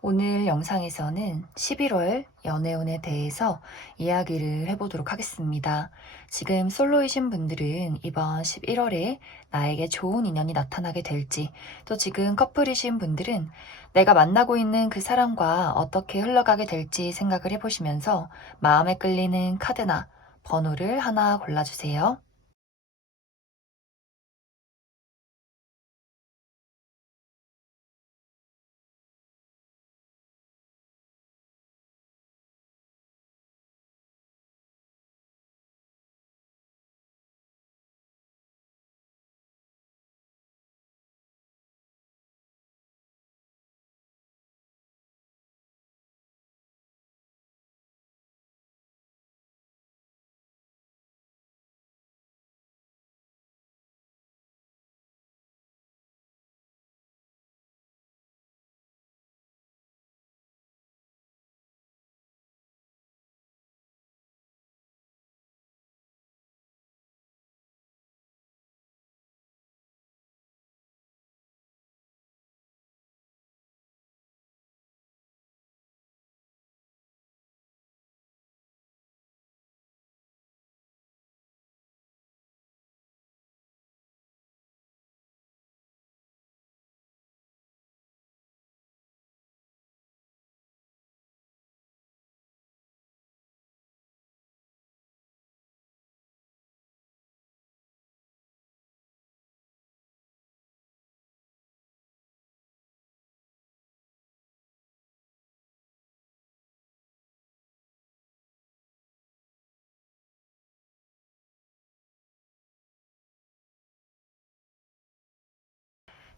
오늘 영상에서는 11월 연애운에 대해서 이야기를 해보도록 하겠습니다. 지금 솔로이신 분들은 이번 11월에 나에게 좋은 인연이 나타나게 될지, 또 지금 커플이신 분들은 내가 만나고 있는 그 사람과 어떻게 흘러가게 될지 생각을 해보시면서 마음에 끌리는 카드나 번호를 하나 골라주세요.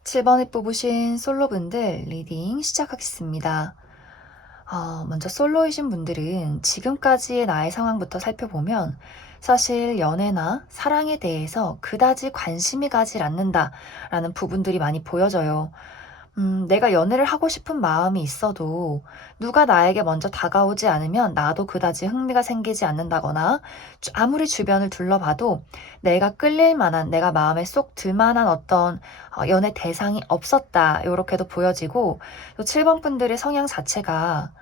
칠 번에 뽑으신 솔로분들 리딩 시작하겠습니다. 먼저 솔로이신 분들은 지금까지의 나의 상황부터 살펴보면 사실 연애나 사랑에 대해서 그다지 관심이 가질 않는다라는 부분들이 많이 보여져요. 내가 연애를 하고 싶은 마음이 있어도 누가 나에게 먼저 다가오지 않으면 나도 그다지 흥미가 생기지 않는다거나 아무리 주변을 둘러봐도 내가 끌릴 만한, 내가 마음에 쏙 들 만한 어떤 연애 대상이 없었다. 요렇게도 보여지고 또 7번 분들의 성향 자체가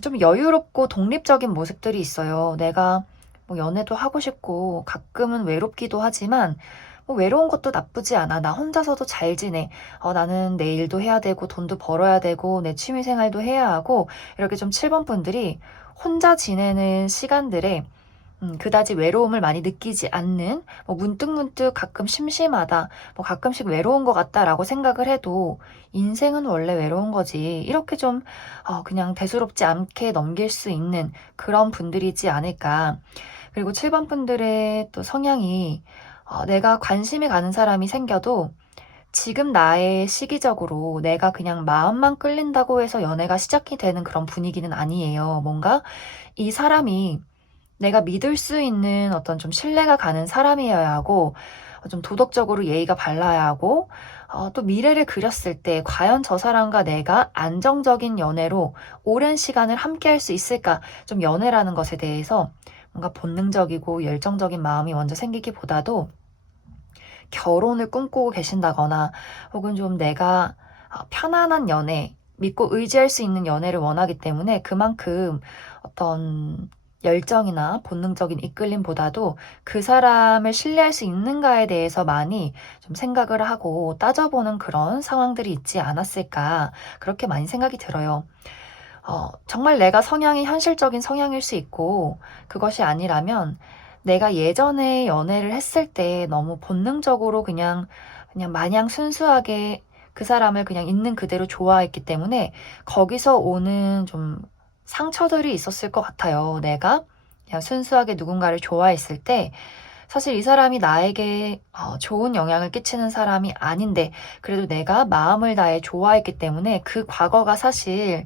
좀 여유롭고 독립적인 모습들이 있어요. 내가 뭐 연애도 하고 싶고 가끔은 외롭기도 하지만 뭐 외로운 것도 나쁘지 않아. 나 혼자서도 잘 지내. 나는 내 일도 해야 되고 돈도 벌어야 되고 내 취미 생활도 해야 하고 이렇게 좀 7번 분들이 혼자 지내는 시간들에 그다지 외로움을 많이 느끼지 않는, 뭐 문득문득 가끔 심심하다, 뭐 가끔씩 외로운 것 같다라고 생각을 해도 인생은 원래 외로운 거지. 이렇게 좀 그냥 대수롭지 않게 넘길 수 있는 그런 분들이지 않을까. 그리고 7번 분들의 또 성향이 내가 관심이 가는 사람이 생겨도 지금 나의 시기적으로 내가 그냥 마음만 끌린다고 해서 연애가 시작이 되는 그런 분위기는 아니에요. 뭔가 이 사람이 내가 믿을 수 있는 어떤 좀 신뢰가 가는 사람이어야 하고, 좀 도덕적으로 예의가 발라야 하고, 또 미래를 그렸을 때 과연 저 사람과 내가 안정적인 연애로 오랜 시간을 함께 할 수 있을까? 좀 연애라는 것에 대해서 뭔가 본능적이고 열정적인 마음이 먼저 생기기보다도 결혼을 꿈꾸고 계신다거나 혹은 좀 내가 편안한 연애, 믿고 의지할 수 있는 연애를 원하기 때문에 그만큼 어떤 열정이나 본능적인 이끌림보다도 그 사람을 신뢰할 수 있는가에 대해서 많이 좀 생각을 하고 따져보는 그런 상황들이 있지 않았을까, 그렇게 많이 생각이 들어요. 정말 내가 성향이 현실적인 성향일 수 있고 그것이 아니라면 내가 예전에 연애를 했을 때 너무 본능적으로 그냥 마냥 순수하게 그 사람을 그냥 있는 그대로 좋아했기 때문에 거기서 오는 좀 상처들이 있었을 것 같아요. 내가 그냥 순수하게 누군가를 좋아했을 때 사실 이 사람이 나에게 좋은 영향을 끼치는 사람이 아닌데 그래도 내가 마음을 다해 좋아했기 때문에 그 과거가 사실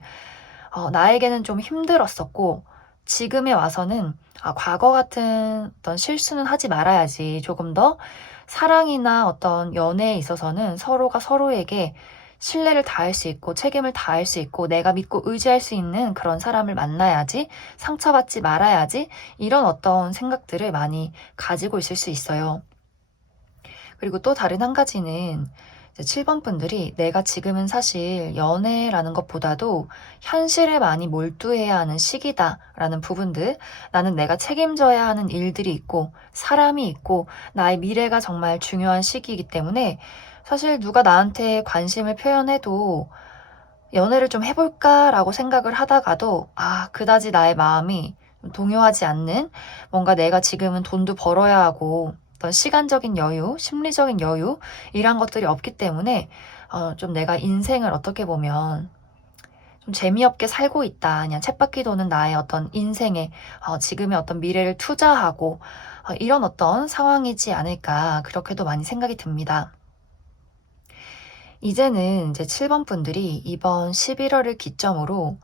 나에게는 좀 힘들었었고 지금에 와서는 과거 같은 어떤 실수는 하지 말아야지. 조금 더 사랑이나 어떤 연애에 있어서는 서로가 서로에게 신뢰를 다할 수 있고 책임을 다할 수 있고 내가 믿고 의지할 수 있는 그런 사람을 만나야지. 상처받지 말아야지. 이런 어떤 생각들을 많이 가지고 있을 수 있어요. 그리고 또 다른 한 가지는 이제 7번 분들이 내가 지금은 사실 연애라는 것보다도 현실에 많이 몰두해야 하는 시기다라는 부분들, 나는 내가 책임져야 하는 일들이 있고 사람이 있고 나의 미래가 정말 중요한 시기이기 때문에 사실 누가 나한테 관심을 표현해도 연애를 좀 해볼까라고 생각을 하다가도 그다지 나의 마음이 동요하지 않는, 뭔가 내가 지금은 돈도 벌어야 하고 어떤 시간적인 여유, 심리적인 여유 이런 것들이 없기 때문에 좀 내가 인생을 어떻게 보면 좀 재미없게 살고 있다. 그냥 쳇바퀴 도는 나의 어떤 인생에 지금의 어떤 미래를 투자하고 이런 어떤 상황이지 않을까, 그렇게도 많이 생각이 듭니다. 이제는 이제 7번 분들이 이번 11월을 기점으로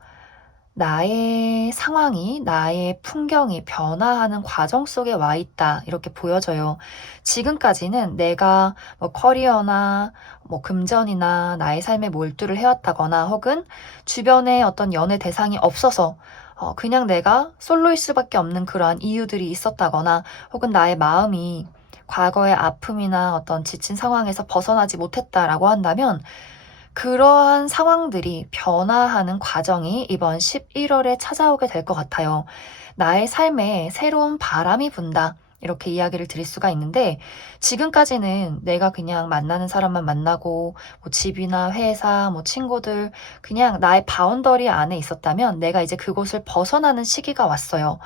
나의 상황이, 나의 풍경이 변화하는 과정 속에 와 있다, 이렇게 보여져요. 지금까지는 내가 뭐 커리어나 뭐 금전이나 나의 삶에 몰두를 해왔다거나 혹은 주변에 어떤 연애 대상이 없어서 그냥 내가 솔로일 수밖에 없는 그러한 이유들이 있었다거나 혹은 나의 마음이 과거의 아픔이나 어떤 지친 상황에서 벗어나지 못했다라고 한다면 그러한 상황들이 변화하는 과정이 이번 11월에 찾아오게 될 것 같아요. 나의 삶에 새로운 바람이 분다, 이렇게 이야기를 드릴 수가 있는데, 지금까지는 내가 그냥 만나는 사람만 만나고 뭐 집이나 회사, 뭐 친구들 그냥 나의 바운더리 안에 있었다면 내가 이제 그곳을 벗어나는 시기가 왔어요.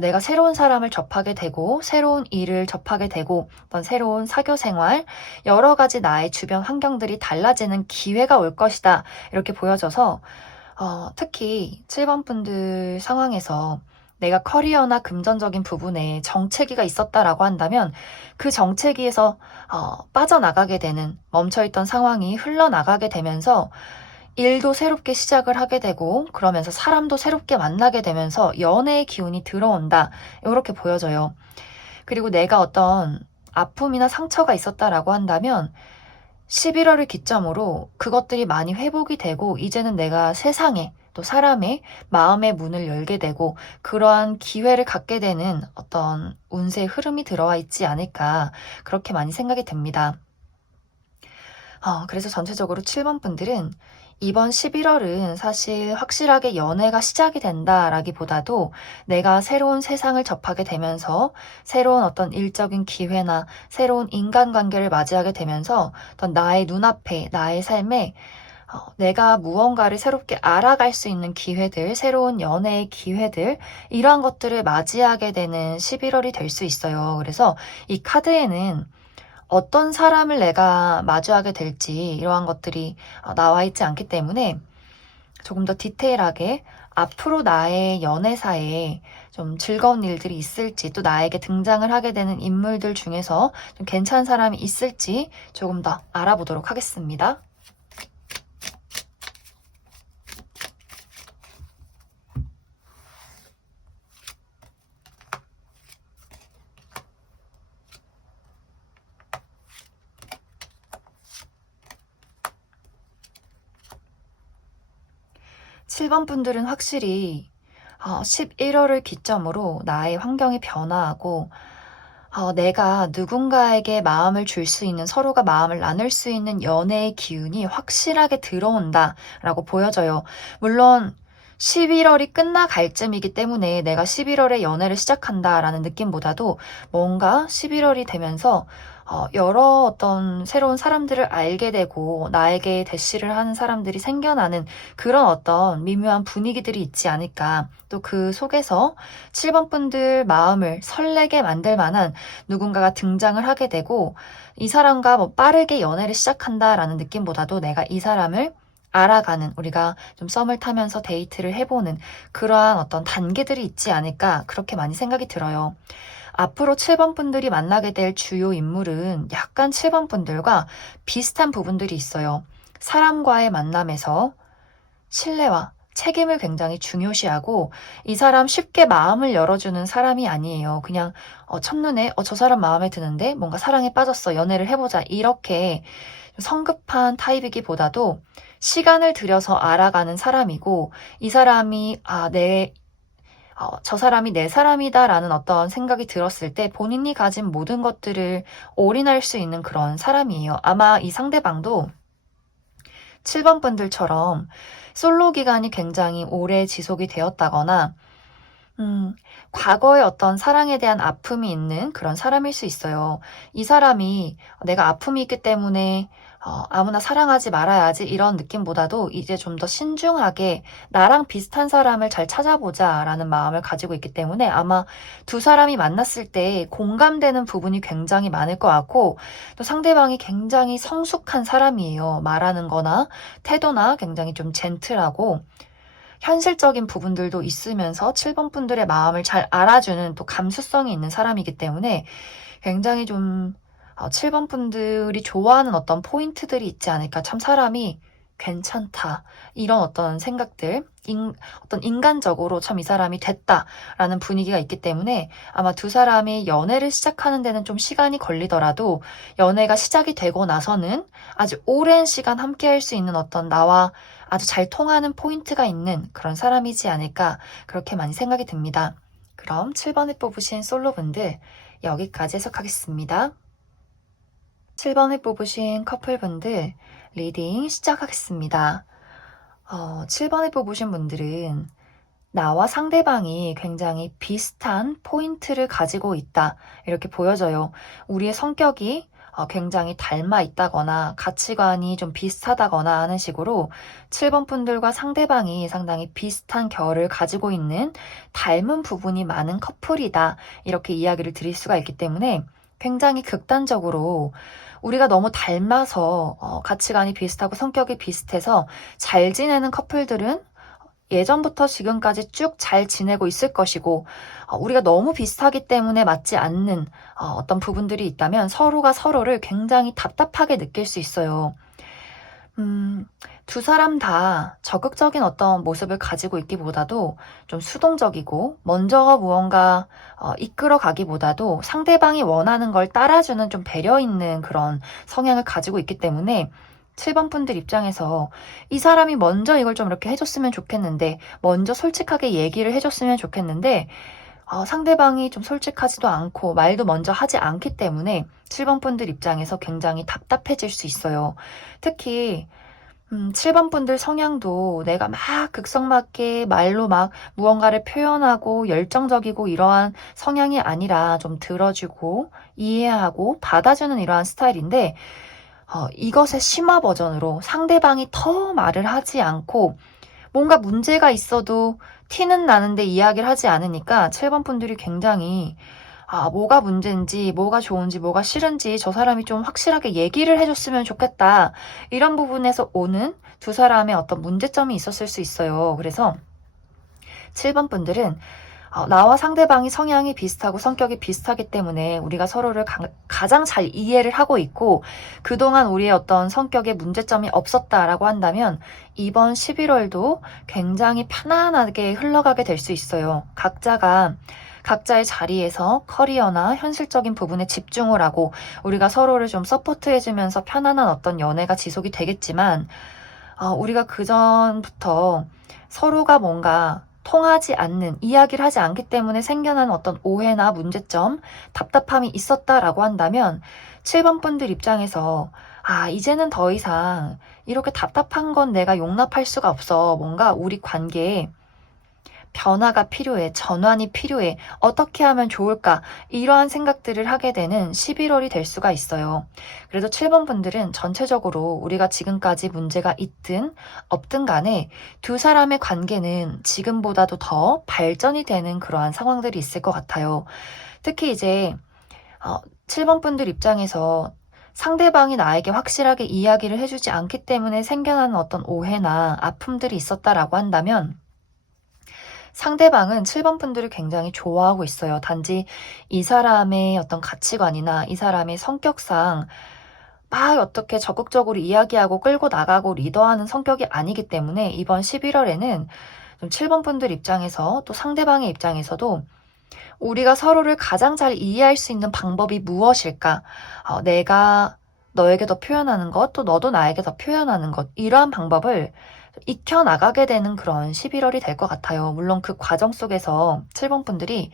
내가 새로운 사람을 접하게 되고 새로운 일을 접하게 되고 어떤 새로운 사교 생활, 여러 가지 나의 주변 환경들이 달라지는 기회가 올 것이다, 이렇게 보여져서 특히 7번 분들 상황에서 내가 커리어나 금전적인 부분에 정체기가 있었다라고 한다면 그 정체기에서 빠져나가게 되는, 멈춰있던 상황이 흘러나가게 되면서 일도 새롭게 시작을 하게 되고 그러면서 사람도 새롭게 만나게 되면서 연애의 기운이 들어온다, 이렇게 보여져요. 그리고 내가 어떤 아픔이나 상처가 있었다라고 한다면 11월을 기점으로 그것들이 많이 회복이 되고 이제는 내가 세상에 또 사람의 마음의 문을 열게 되고 그러한 기회를 갖게 되는 어떤 운세의 흐름이 들어와 있지 않을까, 그렇게 많이 생각이 듭니다. 그래서 전체적으로 7번 분들은 이번 11월은 사실 확실하게 연애가 시작이 된다라기보다도 내가 새로운 세상을 접하게 되면서 새로운 어떤 일적인 기회나 새로운 인간관계를 맞이하게 되면서 어떤 나의 눈앞에, 나의 삶에 내가 무언가를 새롭게 알아갈 수 있는 기회들, 새로운 연애의 기회들, 이러한 것들을 맞이하게 되는 11월이 될 수 있어요. 그래서 이 카드에는 어떤 사람을 내가 마주하게 될지 이러한 것들이 나와 있지 않기 때문에 조금 더 디테일하게 앞으로 나의 연애사에 좀 즐거운 일들이 있을지, 또 나에게 등장을 하게 되는 인물들 중에서 좀 괜찮은 사람이 있을지 조금 더 알아보도록 하겠습니다. 7번 분들은 확실히 11월을 기점으로 나의 환경이 변화하고 내가 누군가에게 마음을 줄 수 있는, 서로가 마음을 나눌 수 있는 연애의 기운이 확실하게 들어온다라고 보여져요. 물론 11월이 끝나갈 쯤이기 때문에 내가 11월에 연애를 시작한다라는 느낌보다도 뭔가 11월이 되면서 여러 어떤 새로운 사람들을 알게 되고 나에게 대시를 하는 사람들이 생겨나는 그런 어떤 미묘한 분위기들이 있지 않을까. 또 그 속에서 7번 분들 마음을 설레게 만들 만한 누군가가 등장을 하게 되고 이 사람과 뭐 빠르게 연애를 시작한다라는 느낌보다도 내가 이 사람을 알아가는, 우리가 좀 썸을 타면서 데이트를 해보는 그러한 어떤 단계들이 있지 않을까, 그렇게 많이 생각이 들어요. 앞으로 7번 분들이 만나게 될 주요 인물은 약간 7번 분들과 비슷한 부분들이 있어요. 사람과의 만남에서 신뢰와 책임을 굉장히 중요시하고 이 사람 쉽게 마음을 열어주는 사람이 아니에요. 그냥 첫눈에 저 사람 마음에 드는데 뭔가 사랑에 빠졌어, 연애를 해보자, 이렇게 성급한 타입이기보다도 시간을 들여서 알아가는 사람이고 이 사람이 저 사람이 내 사람이다라는 어떤 생각이 들었을 때 본인이 가진 모든 것들을 올인할 수 있는 그런 사람이에요. 아마 이 상대방도 7번 분들처럼 솔로 기간이 굉장히 오래 지속이 되었다거나 과거에 어떤 사랑에 대한 아픔이 있는 그런 사람일 수 있어요. 이 사람이 내가 아픔이 있기 때문에 아무나 사랑하지 말아야지 이런 느낌보다도 이제 좀 더 신중하게 나랑 비슷한 사람을 잘 찾아보자라는 마음을 가지고 있기 때문에 아마 두 사람이 만났을 때 공감되는 부분이 굉장히 많을 것 같고 또 상대방이 굉장히 성숙한 사람이에요. 말하는 거나 태도나 굉장히 좀 젠틀하고 현실적인 부분들도 있으면서 7번 분들의 마음을 잘 알아주는 또 감수성이 있는 사람이기 때문에 굉장히 좀 7번 분들이 좋아하는 어떤 포인트들이 있지 않을까. 참 사람이 괜찮다. 이런 어떤 생각들, 어떤 인간적으로 참 이 사람이 됐다라는 분위기가 있기 때문에 아마 두 사람이 연애를 시작하는 데는 좀 시간이 걸리더라도 연애가 시작이 되고 나서는 아주 오랜 시간 함께 할 수 있는 어떤 나와 아주 잘 통하는 포인트가 있는 그런 사람이지 않을까 그렇게 많이 생각이 듭니다. 그럼 7번을 뽑으신 솔로분들 여기까지 해석하겠습니다. 7번을 뽑으신 커플분들 리딩 시작하겠습니다. 7번을 뽑으신 분들은 나와 상대방이 굉장히 비슷한 포인트를 가지고 있다. 이렇게 보여져요. 우리의 성격이 굉장히 닮아 있다거나 가치관이 좀 비슷하다거나 하는 식으로 7번 분들과 상대방이 상당히 비슷한 결을 가지고 있는 닮은 부분이 많은 커플이다. 이렇게 이야기를 드릴 수가 있기 때문에 굉장히 극단적으로 우리가 너무 닮아서 가치관이 비슷하고 성격이 비슷해서 잘 지내는 커플들은 예전부터 지금까지 쭉 잘 지내고 있을 것이고 우리가 너무 비슷하기 때문에 맞지 않는 어떤 부분들이 있다면 서로가 서로를 굉장히 답답하게 느낄 수 있어요. 두 사람 다 적극적인 어떤 모습을 가지고 있기보다도 좀 수동적이고 먼저 무언가 이끌어가기보다도 상대방이 원하는 걸 따라주는 좀 배려 있는 그런 성향을 가지고 있기 때문에 7번 분들 입장에서 이 사람이 먼저 이걸 좀 이렇게 해줬으면 좋겠는데 먼저 솔직하게 얘기를 해줬으면 좋겠는데 상대방이 좀 솔직하지도 않고 말도 먼저 하지 않기 때문에 7번 분들 입장에서 굉장히 답답해질 수 있어요. 특히 7번 분들 성향도 내가 막 극성맞게 말로 막 무언가를 표현하고 열정적이고 이러한 성향이 아니라 좀 들어주고 이해하고 받아주는 이러한 스타일인데 이것의 심화 버전으로 상대방이 더 말을 하지 않고 뭔가 문제가 있어도 티는 나는데 이야기를 하지 않으니까 7번 분들이 굉장히 뭐가 문제인지, 뭐가 좋은지, 뭐가 싫은지 저 사람이 좀 확실하게 얘기를 해줬으면 좋겠다. 이런 부분에서 오는 두 사람의 어떤 문제점이 있었을 수 있어요. 그래서 7번 분들은 나와 상대방이 성향이 비슷하고 성격이 비슷하기 때문에 우리가 서로를 가장 잘 이해를 하고 있고 그동안 우리의 어떤 성격에 문제점이 없었다라고 한다면 이번 11월도 굉장히 편안하게 흘러가게 될 수 있어요. 각자가 각자의 자리에서 커리어나 현실적인 부분에 집중을 하고 우리가 서로를 좀 서포트해주면서 편안한 어떤 연애가 지속이 되겠지만 우리가 그전부터 서로가 뭔가 통하지 않는, 이야기를 하지 않기 때문에 생겨난 어떤 오해나 문제점, 답답함이 있었다라고 한다면 7번 분들 입장에서 이제는 더 이상 이렇게 답답한 건 내가 용납할 수가 없어. 뭔가 우리 관계에 변화가 필요해, 전환이 필요해, 어떻게 하면 좋을까, 이러한 생각들을 하게 되는 11월이 될 수가 있어요. 그래도 7번 분들은 전체적으로 우리가 지금까지 문제가 있든 없든 간에 두 사람의 관계는 지금보다도 더 발전이 되는 그러한 상황들이 있을 것 같아요. 특히 이제 7번 분들 입장에서 상대방이 나에게 확실하게 이야기를 해주지 않기 때문에 생겨나는 어떤 오해나 아픔들이 있었다라고 한다면 상대방은 7번 분들을 굉장히 좋아하고 있어요. 단지 이 사람의 어떤 가치관이나 이 사람의 성격상 막 어떻게 적극적으로 이야기하고 끌고 나가고 리더하는 성격이 아니기 때문에 이번 11월에는 좀 7번 분들 입장에서 또 상대방의 입장에서도 우리가 서로를 가장 잘 이해할 수 있는 방법이 무엇일까? 내가 너에게 더 표현하는 것, 또 너도 나에게 더 표현하는 것, 이러한 방법을 익혀나가게 되는 그런 11월이 될 것 같아요. 물론 그 과정 속에서 7번 분들이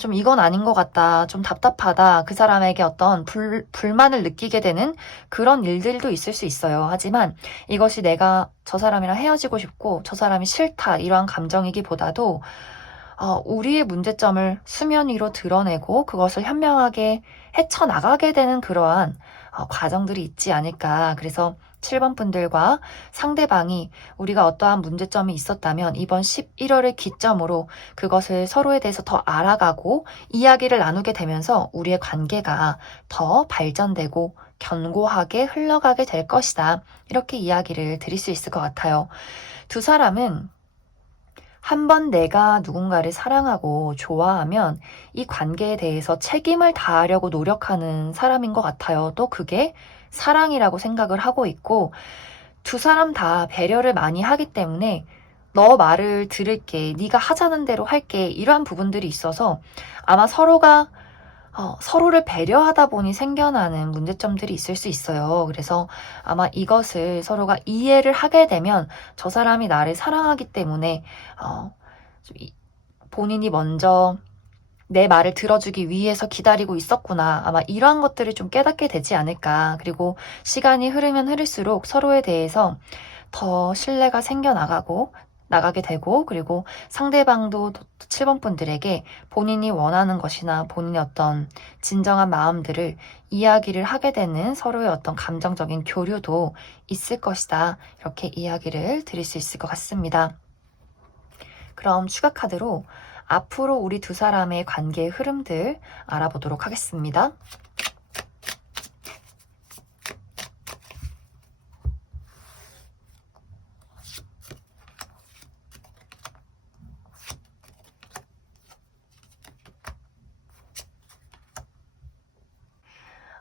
좀 이건 아닌 것 같다. 좀 답답하다. 그 사람에게 어떤 불만을 느끼게 되는 그런 일들도 있을 수 있어요. 하지만 이것이 내가 저 사람이랑 헤어지고 싶고 저 사람이 싫다. 이러한 감정이기보다도 우리의 문제점을 수면 위로 드러내고 그것을 현명하게 헤쳐나가게 되는 그러한 과정들이 있지 않을까. 그래서 7번 분들과 상대방이 우리가 어떠한 문제점이 있었다면 이번 11월을 기점으로 그것을 서로에 대해서 더 알아가고 이야기를 나누게 되면서 우리의 관계가 더 발전되고 견고하게 흘러가게 될 것이다. 이렇게 이야기를 드릴 수 있을 것 같아요. 두 사람은 한 번 내가 누군가를 사랑하고 좋아하면 이 관계에 대해서 책임을 다하려고 노력하는 사람인 것 같아요. 또 그게 사랑이라고 생각을 하고 있고, 두 사람 다 배려를 많이 하기 때문에 너 말을 들을게, 네가 하자는 대로 할게, 이러한 부분들이 있어서 아마 서로를 배려하다 보니 생겨나는 문제점들이 있을 수 있어요. 그래서 아마 이것을 서로가 이해를 하게 되면 저 사람이 나를 사랑하기 때문에 좀 본인이 먼저 내 말을 들어주기 위해서 기다리고 있었구나. 아마 이러한 것들을 좀 깨닫게 되지 않을까. 그리고 시간이 흐르면 흐를수록 서로에 대해서 더 신뢰가 나가게 되고, 그리고 상대방도 7번 분들에게 본인이 원하는 것이나 본인의 어떤 진정한 마음들을 이야기를 하게 되는 서로의 어떤 감정적인 교류도 있을 것이다. 이렇게 이야기를 드릴 수 있을 것 같습니다. 그럼 추가 카드로 앞으로 우리 두 사람의 관계의 흐름들 알아보도록 하겠습니다.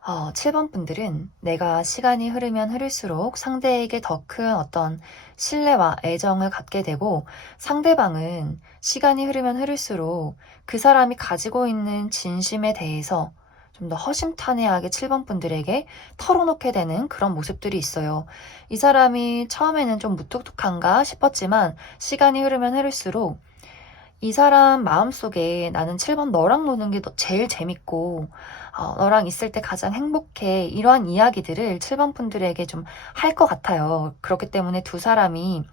어, 7번 분들은 내가 시간이 흐르면 흐를수록 상대에게 더 큰 어떤 신뢰와 애정을 갖게 되고, 상대방은 시간이 흐르면 흐를수록 그 사람이 가지고 있는 진심에 대해서 좀 더 허심탄회하게 7번 분들에게 털어놓게 되는 그런 모습들이 있어요. 이 사람이 처음에는 좀 무뚝뚝한가 싶었지만 시간이 흐르면 흐를수록 이 사람 마음속에 나는 7번 너랑 노는 게 제일 재밌고, 너랑 있을 때 가장 행복해. 이러한 이야기들을 7번 분들에게 좀 할 것 같아요. 그렇기 때문에 두 사람이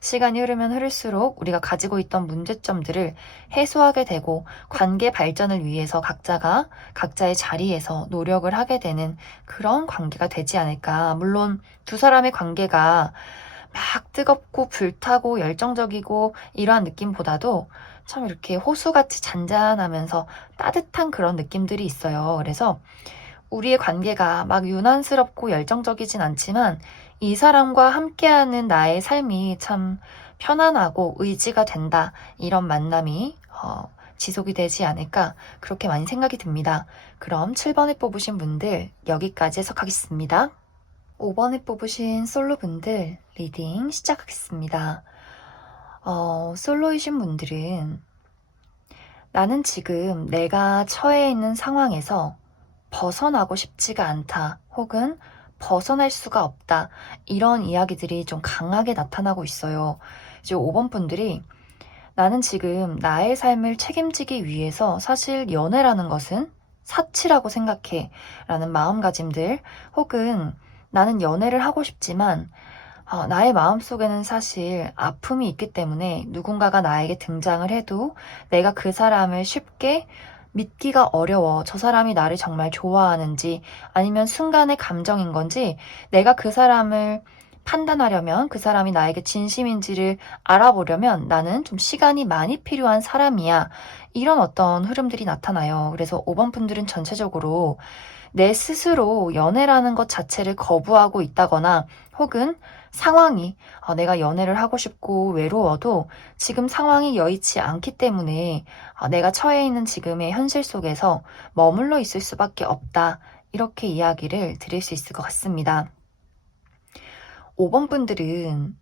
시간이 흐르면 흐를수록 우리가 가지고 있던 문제점들을 해소하게 되고 관계 발전을 위해서 각자가 각자의 자리에서 노력을 하게 되는 그런 관계가 되지 않을까. 물론 두 사람의 관계가 막 뜨겁고 불타고 열정적이고 이러한 느낌보다도 참 이렇게 호수같이 잔잔하면서 따뜻한 그런 느낌들이 있어요. 그래서 우리의 관계가 막 유난스럽고 열정적이진 않지만 이 사람과 함께하는 나의 삶이 참 편안하고 의지가 된다. 이런 만남이 지속이 되지 않을까 그렇게 많이 생각이 듭니다. 그럼 7번에 뽑으신 분들 여기까지 해석하겠습니다. 5번에 뽑으신 솔로분들 리딩 시작하겠습니다. 솔로이신 분들은 나는 지금 내가 처해 있는 상황에서 벗어나고 싶지가 않다. 혹은 벗어날 수가 없다. 이런 이야기들이 좀 강하게 나타나고 있어요. 이제 5번 분들이 나는 지금 나의 삶을 책임지기 위해서 사실 연애라는 것은 사치라고 생각해. 라는 마음가짐들 혹은 나는 연애를 하고 싶지만 나의 마음속에는 사실 아픔이 있기 때문에 누군가가 나에게 등장을 해도 내가 그 사람을 쉽게 믿기가 어려워. 저 사람이 나를 정말 좋아하는지 아니면 순간의 감정인 건지 내가 그 사람을 판단하려면 그 사람이 나에게 진심인지를 알아보려면 나는 좀 시간이 많이 필요한 사람이야. 이런 어떤 흐름들이 나타나요. 그래서 5번 분들은 전체적으로 내 스스로 연애라는 것 자체를 거부하고 있다거나 혹은 상황이 내가 연애를 하고 싶고 외로워도 지금 상황이 여의치 않기 때문에 내가 처해 있는 지금의 현실 속에서 머물러 있을 수밖에 없다. 이렇게 이야기를 드릴 수 있을 것 같습니다. 5번 분들은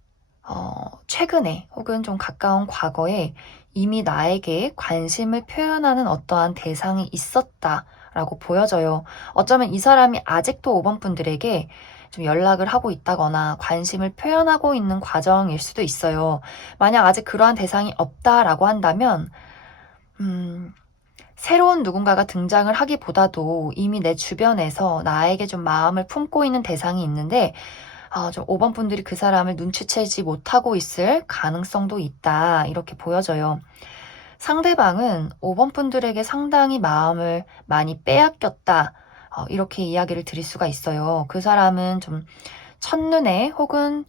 최근에 혹은 좀 가까운 과거에 이미 나에게 관심을 표현하는 어떠한 대상이 있었다라고 보여져요. 어쩌면 이 사람이 아직도 5번 분들에게 좀 연락을 하고 있다거나 관심을 표현하고 있는 과정일 수도 있어요. 만약 아직 그러한 대상이 없다라고 한다면, 새로운 누군가가 등장을 하기보다도 이미 내 주변에서 나에게 좀 마음을 품고 있는 대상이 있는데, 좀 5번 분들이 그 사람을 눈치채지 못하고 있을 가능성도 있다. 이렇게 보여져요. 상대방은 5번 분들에게 상당히 마음을 많이 빼앗겼다. 이렇게 이야기를 드릴 수가 있어요. 그 사람은 좀 첫눈에 혹은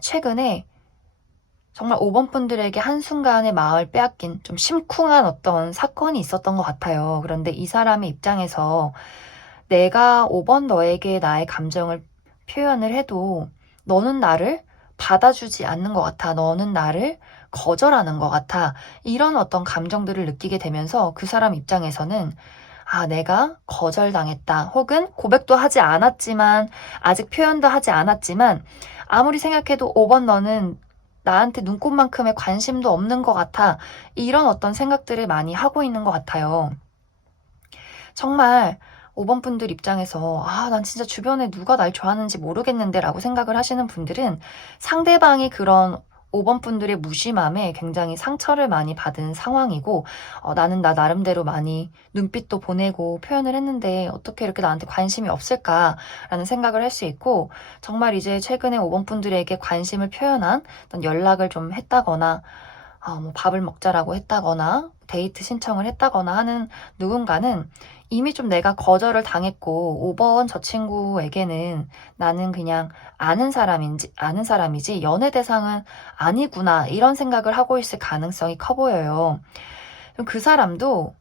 최근에 정말 5번 분들에게 한순간에 마음을 빼앗긴 좀 심쿵한 어떤 사건이 있었던 것 같아요. 그런데 이 사람의 입장에서 내가 5번 너에게 나의 감정을 표현을 해도 너는 나를 받아주지 않는 것 같아. 너는 나를 거절하는 것 같아. 이런 어떤 감정들을 느끼게 되면서 그 사람 입장에서는 내가 거절당했다. 혹은 고백도 하지 않았지만, 아직 표현도 하지 않았지만, 아무리 생각해도 5번 너는 나한테 눈꽃만큼의 관심도 없는 것 같아. 이런 어떤 생각들을 많이 하고 있는 것 같아요. 정말 5번 분들 입장에서 난 진짜 주변에 누가 날 좋아하는지 모르겠는데 라고 생각을 하시는 분들은 상대방이 그런 5번 분들의 무심함에 굉장히 상처를 많이 받은 상황이고, 나는 나 나름대로 많이 눈빛도 보내고 표현을 했는데 어떻게 이렇게 나한테 관심이 없을까라는 생각을 할 수 있고, 정말 이제 최근에 5번 분들에게 관심을 표현한 어떤 연락을 좀 했다거나, 뭐 밥을 먹자라고 했다거나 데이트 신청을 했다거나 하는 누군가는 이미 좀 내가 거절을 당했고 5번 저 친구에게는 나는 그냥 아는 사람이지 연애 대상은 아니구나 이런 생각을 하고 있을 가능성이 커 보여요. 그 사람도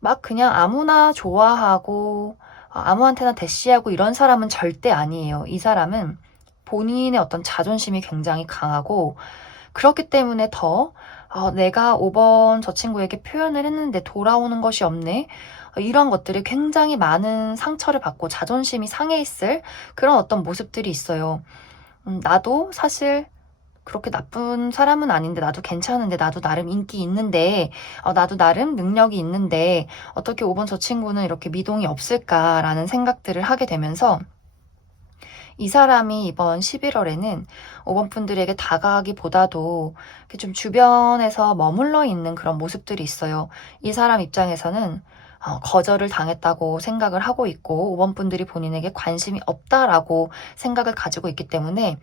막 그냥 아무나 좋아하고 아무한테나 대시하고 이런 사람은 절대 아니에요. 이 사람은 본인의 어떤 자존심이 굉장히 강하고, 그렇기 때문에 더 내가 5번 저 친구에게 표현을 했는데 돌아오는 것이 없네. 이런 것들이 굉장히 많은 상처를 받고 자존심이 상해 있을 그런 어떤 모습들이 있어요. 나도 사실 그렇게 나쁜 사람은 아닌데, 나도 괜찮은데, 나도 나름 인기 있는데, 나도 나름 능력이 있는데 어떻게 5번 저 친구는 이렇게 미동이 없을까라는 생각들을 하게 되면서 이 사람이 이번 11월에는 5번 분들에게 다가가기보다도 이렇게 좀 주변에서 머물러 있는 그런 모습들이 있어요. 이 사람 입장에서는 거절을 당했다고 생각을 하고 있고 5번 분들이 본인에게 관심이 없다라고 생각을 가지고 있기 때문에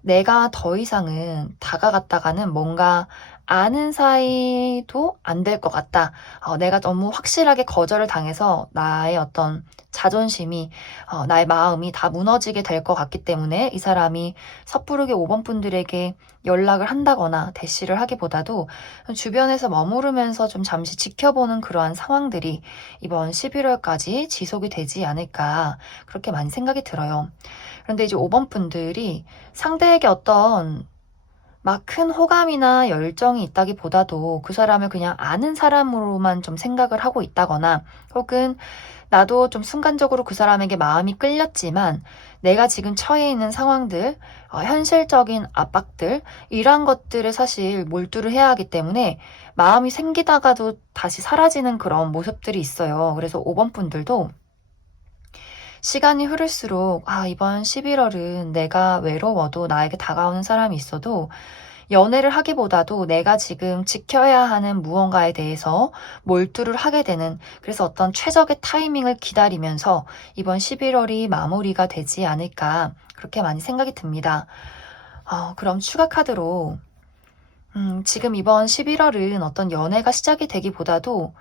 내가 더 이상은 다가갔다가는 뭔가 아는 사이도 안 될 것 같다. 내가 너무 확실하게 거절을 당해서 나의 어떤 자존심이, 나의 마음이 다 무너지게 될 것 같기 때문에 이 사람이 섣부르게 5번 분들에게 연락을 한다거나 대시를 하기보다도 주변에서 머무르면서 좀 잠시 지켜보는 그러한 상황들이 이번 11월까지 지속이 되지 않을까, 그렇게 많이 생각이 들어요. 그런데 이제 5번 분들이 상대에게 어떤 막 큰 호감이나 열정이 있다기보다도 그 사람을 그냥 아는 사람으로만 좀 생각을 하고 있다거나, 혹은 나도 좀 순간적으로 그 사람에게 마음이 끌렸지만 내가 지금 처해 있는 상황들, 현실적인 압박들, 이러한 것들을 사실 몰두를 해야 하기 때문에 마음이 생기다가도 다시 사라지는 그런 모습들이 있어요. 그래서 5번 분들도 시간이 흐를수록 이번 11월은 내가 외로워도 나에게 다가오는 사람이 있어도 연애를 하기보다도 내가 지금 지켜야 하는 무언가에 대해서 몰두를 하게 되는, 그래서 어떤 최적의 타이밍을 기다리면서 이번 11월이 마무리가 되지 않을까, 그렇게 많이 생각이 듭니다. 그럼 추가 카드로 지금 이번 11월은 어떤 연애가 시작이 되기보다도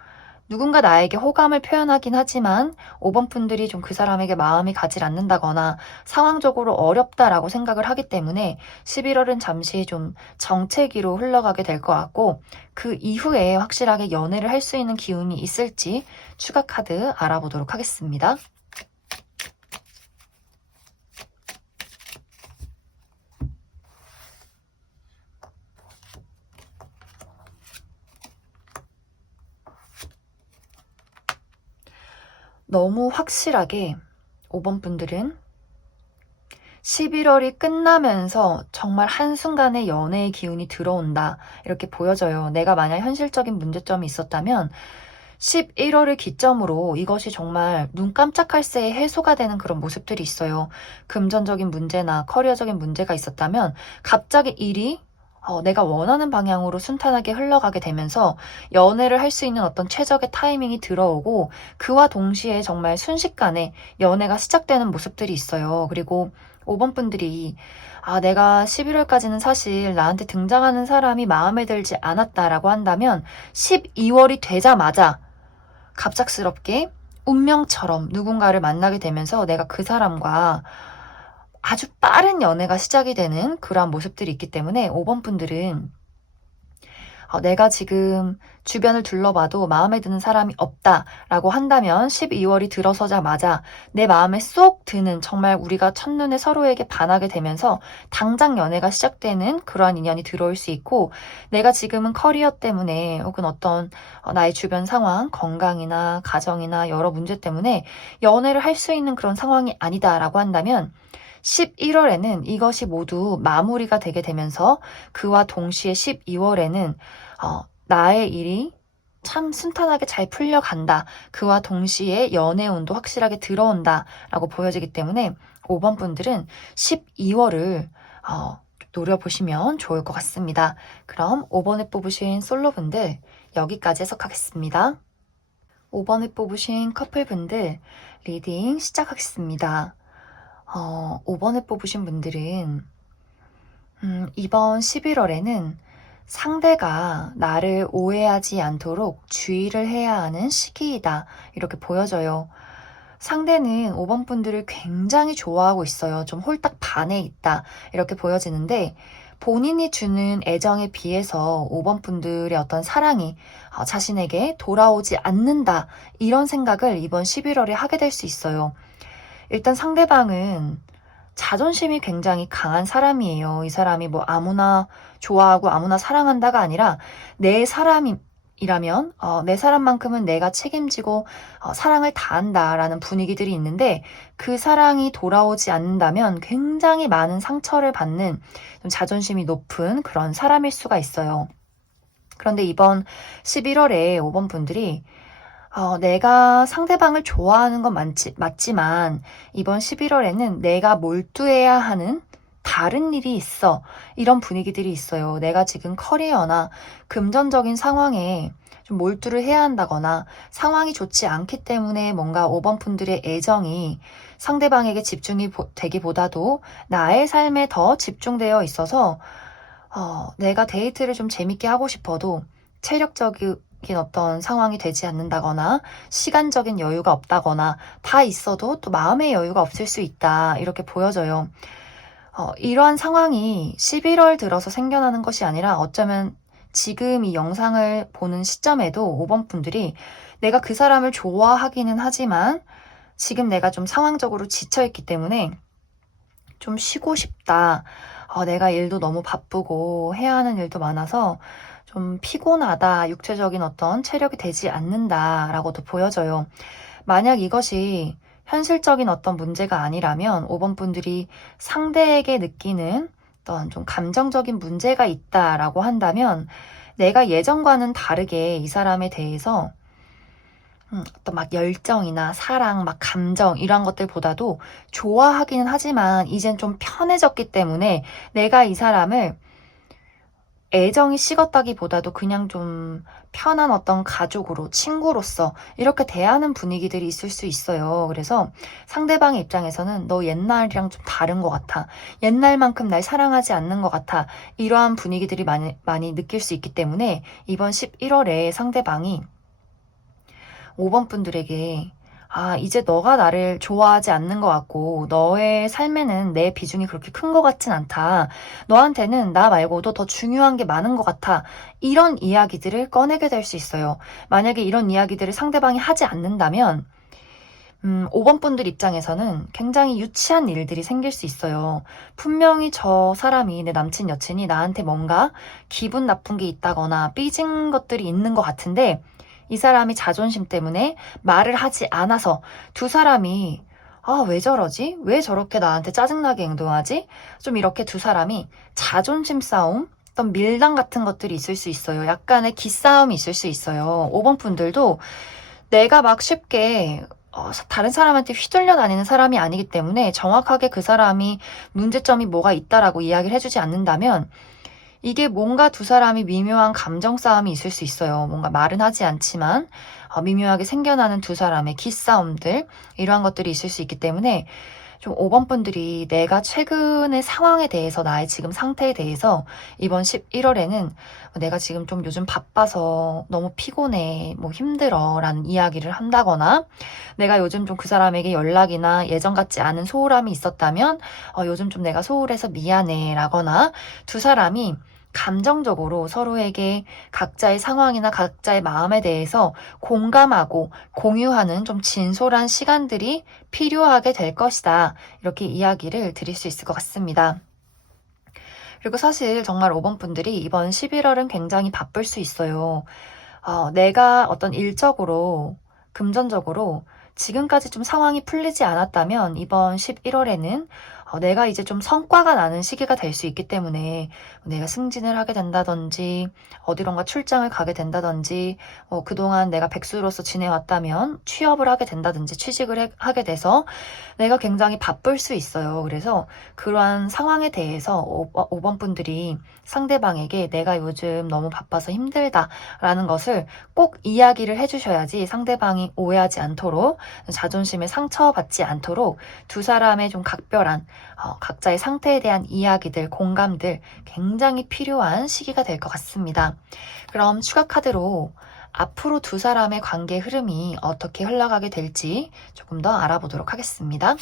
누군가 나에게 호감을 표현하긴 하지만 5번 분들이 좀 그 사람에게 마음이 가지 않는다거나 상황적으로 어렵다라고 생각을 하기 때문에 11월은 잠시 좀 정체기로 흘러가게 될 것 같고, 그 이후에 확실하게 연애를 할 수 있는 기운이 있을지 추가 카드 알아보도록 하겠습니다. 너무 확실하게 5번 분들은 11월이 끝나면서 정말 한순간에 연애의 기운이 들어온다, 이렇게 보여져요. 내가 만약 현실적인 문제점이 있었다면 11월을 기점으로 이것이 정말 눈 깜짝할 새에 해소가 되는 그런 모습들이 있어요. 금전적인 문제나 커리어적인 문제가 있었다면 갑자기 일이 내가 원하는 방향으로 순탄하게 흘러가게 되면서 연애를 할 수 있는 어떤 최적의 타이밍이 들어오고 그와 동시에 정말 순식간에 연애가 시작되는 모습들이 있어요. 그리고 5번 분들이 내가 11월까지는 사실 나한테 등장하는 사람이 마음에 들지 않았다라고 한다면 12월이 되자마자 갑작스럽게 운명처럼 누군가를 만나게 되면서 내가 그 사람과 아주 빠른 연애가 시작이 되는 그러한 모습들이 있기 때문에 5번 분들은 내가 지금 주변을 둘러봐도 마음에 드는 사람이 없다라고 한다면 12월이 들어서자마자 내 마음에 쏙 드는 정말 우리가 첫눈에 서로에게 반하게 되면서 당장 연애가 시작되는 그러한 인연이 들어올 수 있고 내가 지금은 커리어 때문에 혹은 어떤 나의 주변 상황, 건강이나 가정이나 여러 문제 때문에 연애를 할 수 있는 그런 상황이 아니다라고 한다면 11월에는 이것이 모두 마무리가 되게 되면서 그와 동시에 12월에는 나의 일이 참 순탄하게 잘 풀려간다. 그와 동시에 연애운도 확실하게 들어온다라고 보여지기 때문에 5번 분들은 12월을 노려보시면 좋을 것 같습니다. 그럼 5번에 뽑으신 솔로분들 여기까지 해석하겠습니다. 5번에 뽑으신 커플분들 리딩 시작하겠습니다. 5번에 뽑으신 분들은 이번 11월에는 상대가 나를 오해하지 않도록 주의를 해야 하는 시기이다. 이렇게 보여져요. 상대는 5번 분들을 굉장히 좋아하고 있어요. 좀 홀딱 반해 있다. 이렇게 보여지는데 본인이 주는 애정에 비해서 5번 분들의 어떤 사랑이 자신에게 돌아오지 않는다. 이런 생각을 이번 11월에 하게 될 수 있어요. 일단 상대방은 자존심이 굉장히 강한 사람이에요. 이 사람이 뭐 아무나 좋아하고 아무나 사랑한다가 아니라 내 사람이라면 내 사람만큼은 내가 책임지고 사랑을 다한다라는 분위기들이 있는데 그 사랑이 돌아오지 않는다면 굉장히 많은 상처를 받는 좀 자존심이 높은 그런 사람일 수가 있어요. 그런데 이번 11월에 5번 분들이 내가 상대방을 좋아하는 건 맞지만 이번 11월에는 내가 몰두해야 하는 다른 일이 있어. 이런 분위기들이 있어요. 내가 지금 커리어나 금전적인 상황에 좀 몰두를 해야 한다거나 상황이 좋지 않기 때문에 뭔가 5번 분들의 애정이 상대방에게 집중이 되기보다도 나의 삶에 더 집중되어 있어서 내가 데이트를 좀 재밌게 하고 싶어도 체력적인 어떤 상황이 되지 않는다거나 시간적인 여유가 없다거나 다 있어도 또 마음의 여유가 없을 수 있다. 이렇게 보여져요. 이러한 상황이 11월 들어서 생겨나는 것이 아니라 어쩌면 지금 이 영상을 보는 시점에도 5번 분들이 내가 그 사람을 좋아하기는 하지만 지금 내가 좀 상황적으로 지쳐있기 때문에 좀 쉬고 싶다. 내가 일도 너무 바쁘고 해야 하는 일도 많아서 좀 피곤하다, 육체적인 어떤 체력이 되지 않는다라고도 보여져요. 만약 이것이 현실적인 어떤 문제가 아니라면 5번 분들이 상대에게 느끼는 어떤 좀 감정적인 문제가 있다라고 한다면 내가 예전과는 다르게 이 사람에 대해서 어떤 막 열정이나 사랑, 막 감정 이런 것들보다도 좋아하기는 하지만 이젠 좀 편해졌기 때문에 내가 이 사람을 애정이 식었다기보다도 그냥 좀 편한 어떤 가족으로, 친구로서 이렇게 대하는 분위기들이 있을 수 있어요. 그래서 상대방의 입장에서는 너 옛날이랑 좀 다른 것 같아. 옛날만큼 날 사랑하지 않는 것 같아. 이러한 분위기들이 많이 느낄 수 있기 때문에 이번 11월에 상대방이 5번 분들에게 이제 너가 나를 좋아하지 않는 것 같고 너의 삶에는 내 비중이 그렇게 큰 것 같진 않다. 너한테는 나 말고도 더 중요한 게 많은 것 같아. 이런 이야기들을 꺼내게 될 수 있어요. 만약에 이런 이야기들을 상대방이 하지 않는다면 5번 분들 입장에서는 굉장히 유치한 일들이 생길 수 있어요. 분명히 저 사람이 내 남친 여친이 나한테 뭔가 기분 나쁜 게 있다거나 삐진 것들이 있는 것 같은데 이 사람이 자존심 때문에 말을 하지 않아서 두 사람이 왜 저러지? 왜 저렇게 나한테 짜증나게 행동하지? 좀 이렇게 두 사람이 자존심 싸움, 어떤 밀당 같은 것들이 있을 수 있어요. 약간의 기싸움이 있을 수 있어요. 5번 분들도 내가 막 쉽게 다른 사람한테 휘둘려 다니는 사람이 아니기 때문에 정확하게 그 사람이 문제점이 뭐가 있다라고 이야기를 해주지 않는다면 이게 뭔가 두 사람이 미묘한 감정 싸움이 있을 수 있어요. 뭔가 말은 하지 않지만 미묘하게 생겨나는 두 사람의 기싸움들 이러한 것들이 있을 수 있기 때문에 좀 5번 분들이 내가 최근의 상황에 대해서 나의 지금 상태에 대해서 이번 11월에는 내가 지금 좀 요즘 바빠서 너무 피곤해, 뭐 힘들어 라는 이야기를 한다거나 내가 요즘 좀 그 사람에게 연락이나 예전 같지 않은 소홀함이 있었다면 요즘 좀 내가 소홀해서 미안해 라거나 두 사람이 감정적으로 서로에게 각자의 상황이나 각자의 마음에 대해서 공감하고 공유하는 좀 진솔한 시간들이 필요하게 될 것이다. 이렇게 이야기를 드릴 수 있을 것 같습니다. 그리고 사실 정말 5번 분들이 이번 11월은 굉장히 바쁠 수 있어요. 내가 어떤 일적으로, 금전적으로 지금까지 좀 상황이 풀리지 않았다면 이번 11월에는 내가 이제 좀 성과가 나는 시기가 될 수 있기 때문에 내가 승진을 하게 된다든지 어디론가 출장을 가게 된다든지 그동안 내가 백수로서 지내왔다면 취업을 하게 된다든지 취직을 하게 돼서 내가 굉장히 바쁠 수 있어요. 그래서 그러한 상황에 대해서 5번 분들이 상대방에게 내가 요즘 너무 바빠서 힘들다라는 것을 꼭 이야기를 해주셔야지 상대방이 오해하지 않도록 자존심에 상처받지 않도록 두 사람의 좀 각별한 각자의 상태에 대한 이야기들, 공감들 굉장히 필요한 시기가 될 것 같습니다. 그럼 추가 카드로 앞으로 두 사람의 관계 흐름이 어떻게 흘러가게 될지 조금 더 알아보도록 하겠습니다.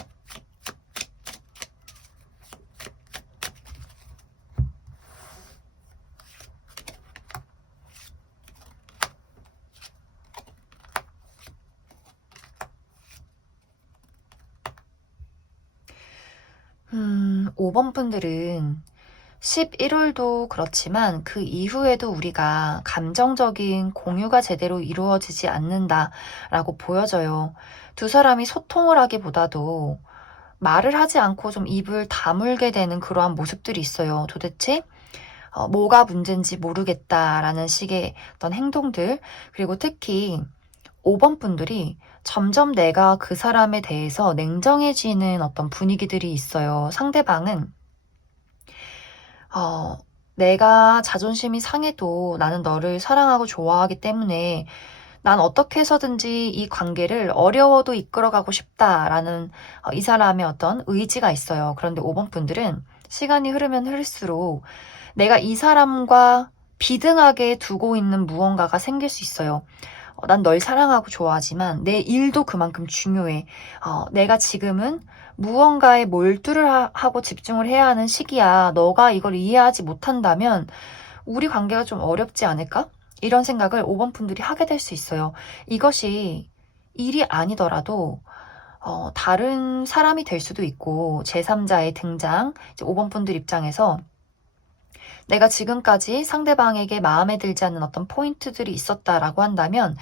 5번 분들은 11월도 그렇지만 그 이후에도 우리가 감정적인 공유가 제대로 이루어지지 않는다라고 보여져요. 두 사람이 소통을 하기보다도 말을 하지 않고 좀 입을 다물게 되는 그러한 모습들이 있어요. 도대체 뭐가 문제인지 모르겠다라는 식의 어떤 행동들, 그리고 특히 5번 분들이 점점 내가 그 사람에 대해서 냉정해지는 어떤 분위기들이 있어요. 상대방은 내가 자존심이 상해도 나는 너를 사랑하고 좋아하기 때문에 난 어떻게 해서든지 이 관계를 어려워도 이끌어가고 싶다라는 이 사람의 어떤 의지가 있어요. 그런데 5번 분들은 시간이 흐르면 흐를수록 내가 이 사람과 비등하게 두고 있는 무언가가 생길 수 있어요. 난 널 사랑하고 좋아하지만 내 일도 그만큼 중요해. 내가 지금은 무언가에 몰두를 하고 집중을 해야 하는 시기야. 너가 이걸 이해하지 못한다면 우리 관계가 좀 어렵지 않을까? 이런 생각을 5번 분들이 하게 될 수 있어요. 이것이 일이 아니더라도 다른 사람이 될 수도 있고 제3자의 등장, 이제 5번 분들 입장에서 내가 지금까지 상대방에게 마음에 들지 않는 어떤 포인트들이 있었다라고 한다면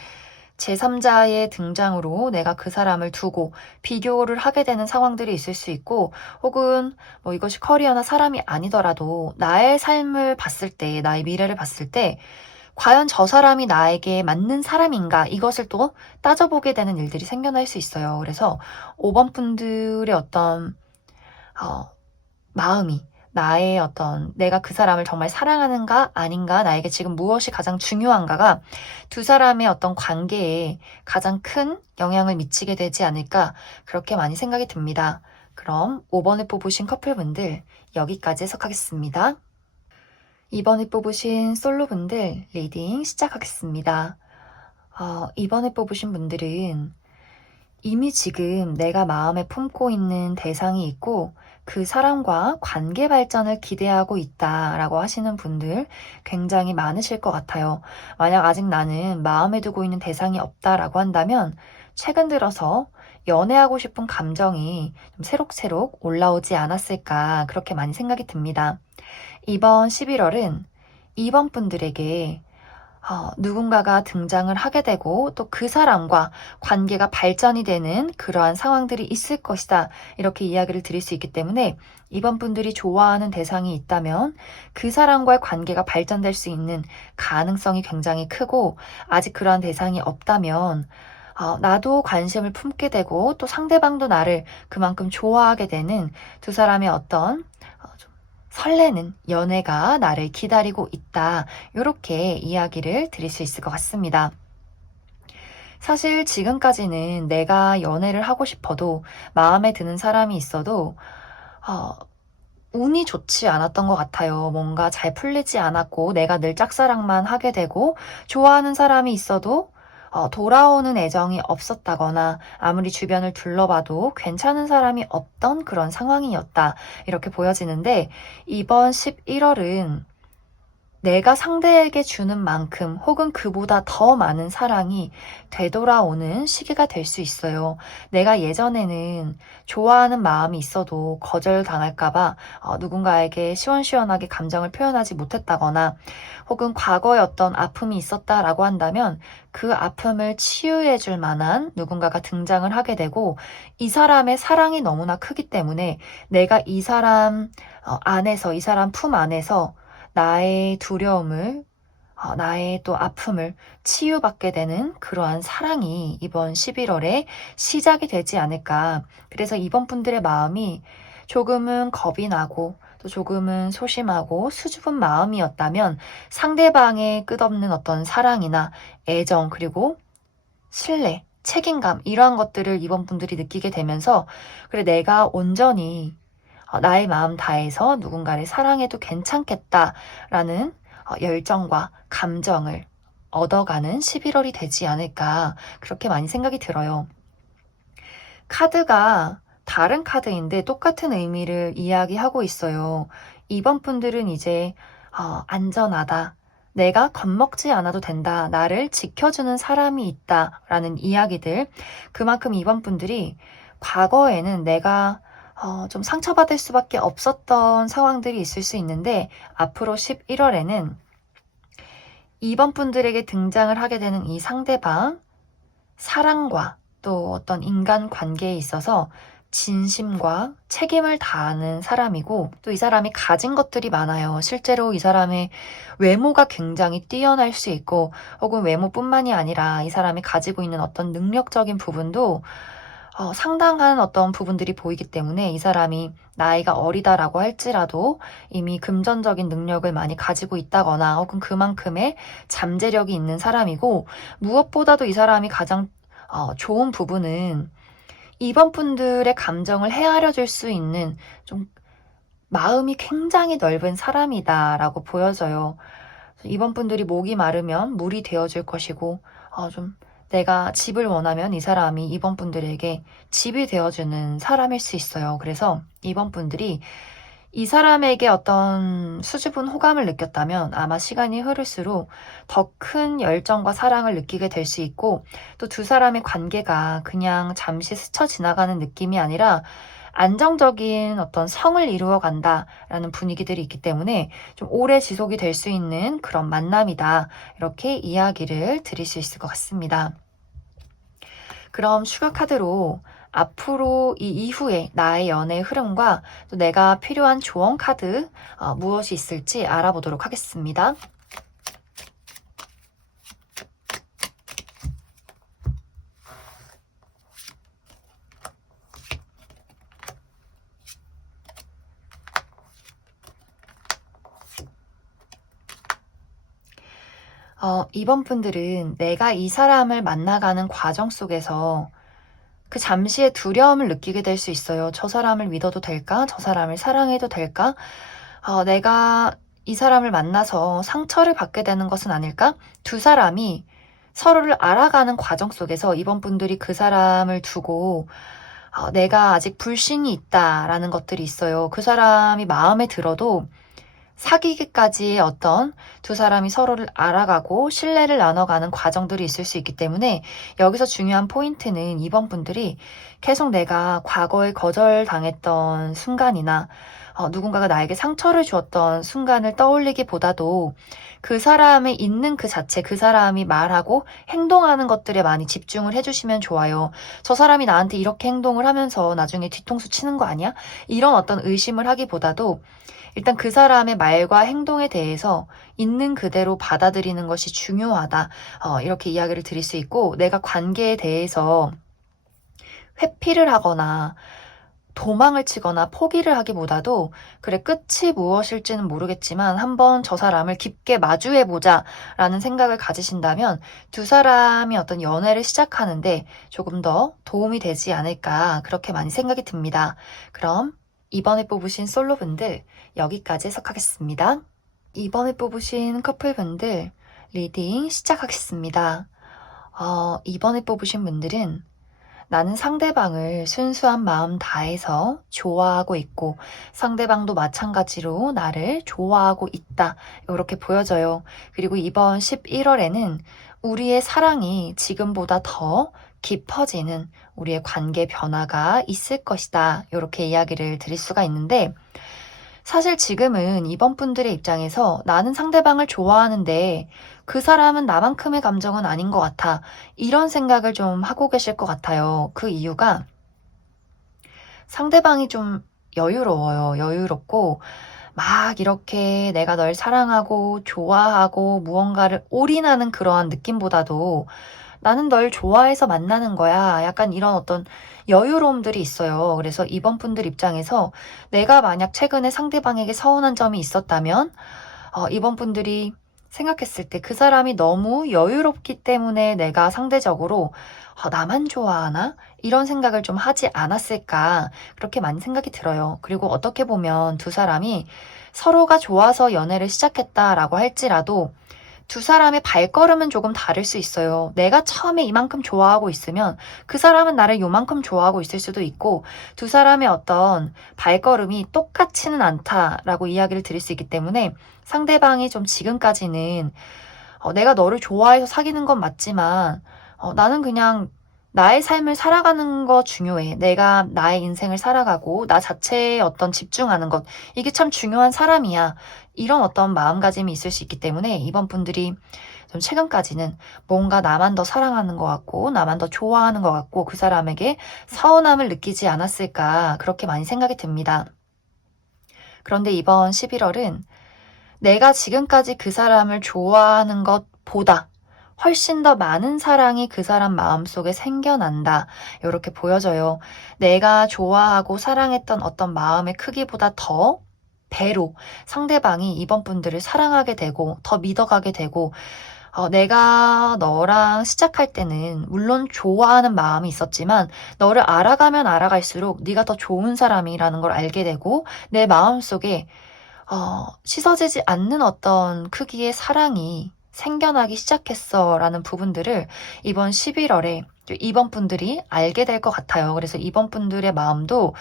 제3자의 등장으로 내가 그 사람을 두고 비교를 하게 되는 상황들이 있을 수 있고 혹은 뭐 이것이 커리어나 사람이 아니더라도 나의 삶을 봤을 때, 나의 미래를 봤을 때 과연 저 사람이 나에게 맞는 사람인가 이것을 또 따져보게 되는 일들이 생겨날 수 있어요. 그래서 5번 분들의 어떤 마음이 나의 어떤 내가 그 사람을 정말 사랑하는가 아닌가 나에게 지금 무엇이 가장 중요한가가 두 사람의 어떤 관계에 가장 큰 영향을 미치게 되지 않을까 그렇게 많이 생각이 듭니다. 그럼 5번을 뽑으신 커플분들 여기까지 해석하겠습니다. 2번을 뽑으신 솔로분들 리딩 시작하겠습니다. 2번을 뽑으신 분들은 이미 지금 내가 마음에 품고 있는 대상이 있고 그 사람과 관계 발전을 기대하고 있다라고 하시는 분들 굉장히 많으실 것 같아요. 만약 아직 나는 마음에 두고 있는 대상이 없다라고 한다면 최근 들어서 연애하고 싶은 감정이 좀 새록새록 올라오지 않았을까 그렇게 많이 생각이 듭니다. 이번 11월은 2번 분들에게 누군가가 등장을 하게 되고 또 그 사람과 관계가 발전이 되는 그러한 상황들이 있을 것이다. 이렇게 이야기를 드릴 수 있기 때문에 이번 분들이 좋아하는 대상이 있다면 그 사람과의 관계가 발전될 수 있는 가능성이 굉장히 크고, 아직 그러한 대상이 없다면 나도 관심을 품게 되고 또 상대방도 나를 그만큼 좋아하게 되는 두 사람의 어떤 좀 설레는 연애가 나를 기다리고 있다. 이렇게 이야기를 드릴 수 있을 것 같습니다. 사실 지금까지는 내가 연애를 하고 싶어도 마음에 드는 사람이 있어도 어, 운이 좋지 않았던 것 같아요. 뭔가 잘 풀리지 않았고 내가 늘 짝사랑만 하게 되고 좋아하는 사람이 있어도 돌아오는 애정이 없었다거나 아무리 주변을 둘러봐도 괜찮은 사람이 없던 그런 상황이었다. 이렇게 보여지는데 이번 11월은 내가 상대에게 주는 만큼 혹은 그보다 더 많은 사랑이 되돌아오는 시기가 될 수 있어요. 내가 예전에는 좋아하는 마음이 있어도 거절당할까봐 누군가에게 시원시원하게 감정을 표현하지 못했다거나 혹은 과거에 어떤 아픔이 있었다라고 한다면 그 아픔을 치유해 줄 만한 누군가가 등장을 하게 되고, 이 사람의 사랑이 너무나 크기 때문에 내가 이 사람 안에서, 이 사람 품 안에서 나의 두려움을, 나의 또 아픔을 치유받게 되는 그러한 사랑이 이번 11월에 시작이 되지 않을까. 그래서 이번 분들의 마음이 조금은 겁이 나고 또 조금은 소심하고 수줍은 마음이었다면 상대방의 끝없는 어떤 사랑이나 애정, 그리고 신뢰, 책임감, 이러한 것들을 이번 분들이 느끼게 되면서 그래, 내가 온전히 나의 마음 다해서 누군가를 사랑해도 괜찮겠다라는 열정과 감정을 얻어가는 11월이 되지 않을까, 그렇게 많이 생각이 들어요. 카드가 다른 카드인데 똑같은 의미를 이야기하고 있어요. 이번 분들은 이제 안전하다, 내가 겁먹지 않아도 된다, 나를 지켜주는 사람이 있다라는 이야기들. 그만큼 이번 분들이 과거에는 내가 좀 상처받을 수밖에 없었던 상황들이 있을 수 있는데 앞으로 11월에는 이번 분들에게 등장을 하게 되는 이 상대방, 사랑과 또 어떤 인간 관계에 있어서 진심과 책임을 다하는 사람이고, 또 이 사람이 가진 것들이 많아요. 실제로 이 사람의 외모가 굉장히 뛰어날 수 있고, 혹은 외모뿐만이 아니라 이 사람이 가지고 있는 어떤 능력적인 부분도 상당한 어떤 부분들이 보이기 때문에 이 사람이 나이가 어리다라고 할지라도 이미 금전적인 능력을 많이 가지고 있다거나 혹은 그만큼의 잠재력이 있는 사람이고, 무엇보다도 이 사람이 가장 좋은 부분은 이번 분들의 감정을 헤아려 줄 수 있는 좀 마음이 굉장히 넓은 사람이다라고 보여져요. 이번 분들이 목이 마르면 물이 되어줄 것이고, 좀 내가 집을 원하면 이 사람이 이번 분들에게 집이 되어주는 사람일 수 있어요. 그래서 이번 분들이 이 사람에게 어떤 수줍은 호감을 느꼈다면 아마 시간이 흐를수록 더 큰 열정과 사랑을 느끼게 될 수 있고, 또 두 사람의 관계가 그냥 잠시 스쳐 지나가는 느낌이 아니라 안정적인 어떤 성을 이루어 간다라는 분위기들이 있기 때문에 좀 오래 지속이 될 수 있는 그런 만남이다. 이렇게 이야기를 드릴 수 있을 것 같습니다. 그럼 슈가 카드로 앞으로 이 이후에 나의 연애의 흐름과 또 내가 필요한 조언 카드 무엇이 있을지 알아보도록 하겠습니다. 이번 분들은 내가 이 사람을 만나가는 과정 속에서 그 잠시의 두려움을 느끼게 될 수 있어요. 저 사람을 믿어도 될까? 저 사람을 사랑해도 될까? 내가 이 사람을 만나서 상처를 받게 되는 것은 아닐까? 두 사람이 서로를 알아가는 과정 속에서 이번 분들이 그 사람을 두고 내가 아직 불신이 있다라는 것들이 있어요. 그 사람이 마음에 들어도 사귀기까지의 어떤 두 사람이 서로를 알아가고 신뢰를 나눠가는 과정들이 있을 수 있기 때문에 여기서 중요한 포인트는 이번 분들이 계속 내가 과거에 거절당했던 순간이나 누군가가 나에게 상처를 주었던 순간을 떠올리기보다도 그 사람이 있는 그 자체, 그 사람이 말하고 행동하는 것들에 많이 집중을 해주시면 좋아요. 저 사람이 나한테 이렇게 행동을 하면서 나중에 뒤통수 치는 거 아니야? 이런 어떤 의심을 하기보다도 일단 그 사람의 말과 행동에 대해서 있는 그대로 받아들이는 것이 중요하다. 이렇게 이야기를 드릴 수 있고, 내가 관계에 대해서 회피를 하거나 도망을 치거나 포기를 하기보다도 그래, 끝이 무엇일지는 모르겠지만 한번 저 사람을 깊게 마주해보자 라는 생각을 가지신다면 두 사람이 어떤 연애를 시작하는데 조금 더 도움이 되지 않을까, 그렇게 많이 생각이 듭니다. 그럼 이번에 뽑으신 솔로분들 여기까지 해석하겠습니다. 이번에 뽑으신 커플분들 리딩 시작하겠습니다. 이번에 뽑으신 분들은 나는 상대방을 순수한 마음 다해서 좋아하고 있고 상대방도 마찬가지로 나를 좋아하고 있다, 이렇게 보여져요. 그리고 이번 11월에는 우리의 사랑이 지금보다 더 깊어지는 우리의 관계 변화가 있을 것이다, 이렇게 이야기를 드릴 수가 있는데, 사실 지금은 이번 분들의 입장에서 나는 상대방을 좋아하는데 그 사람은 나만큼의 감정은 아닌 것 같아, 이런 생각을 좀 하고 계실 것 같아요. 그 이유가 상대방이 좀 여유로워요. 여유롭고 막 이렇게 내가 널 사랑하고 좋아하고 무언가를 올인하는 그러한 느낌보다도 나는 널 좋아해서 만나는 거야, 약간 이런 어떤 여유로움들이 있어요. 그래서 이번 분들 입장에서 내가 만약 최근에 상대방에게 서운한 점이 있었다면 이번 분들이 생각했을 때 그 사람이 너무 여유롭기 때문에 내가 상대적으로 나만 좋아하나? 이런 생각을 좀 하지 않았을까, 그렇게 많이 생각이 들어요. 그리고 어떻게 보면 두 사람이 서로가 좋아서 연애를 시작했다라고 할지라도 두 사람의 발걸음은 조금 다를 수 있어요. 내가 처음에 이만큼 좋아하고 있으면 그 사람은 나를 요만큼 좋아하고 있을 수도 있고, 두 사람의 어떤 발걸음이 똑같지는 않다라고 이야기를 드릴 수 있기 때문에 상대방이 좀 지금까지는 내가 너를 좋아해서 사귀는 건 맞지만 나는 그냥 나의 삶을 살아가는 거 중요해. 내가 나의 인생을 살아가고 나 자체에 어떤 집중하는 것, 이게 참 중요한 사람이야. 이런 어떤 마음가짐이 있을 수 있기 때문에 이번 분들이 좀 최근까지는 뭔가 나만 더 사랑하는 것 같고 나만 더 좋아하는 것 같고 그 사람에게 서운함을 느끼지 않았을까, 그렇게 많이 생각이 듭니다. 그런데 이번 11월은 내가 지금까지 그 사람을 좋아하는 것보다 훨씬 더 많은 사랑이 그 사람 마음속에 생겨난다, 이렇게 보여져요. 내가 좋아하고 사랑했던 어떤 마음의 크기보다 더 배로 상대방이 이번 분들을 사랑하게 되고 더 믿어가게 되고, 내가 너랑 시작할 때는 물론 좋아하는 마음이 있었지만 너를 알아가면 알아갈수록 네가 더 좋은 사람이라는 걸 알게 되고 내 마음속에 씻어지지 않는 어떤 크기의 사랑이 생겨나기 시작했어 라는 부분들을 이번 11월에 이번 분들이 알게 될 것 같아요. 그래서 이번 분들의 마음도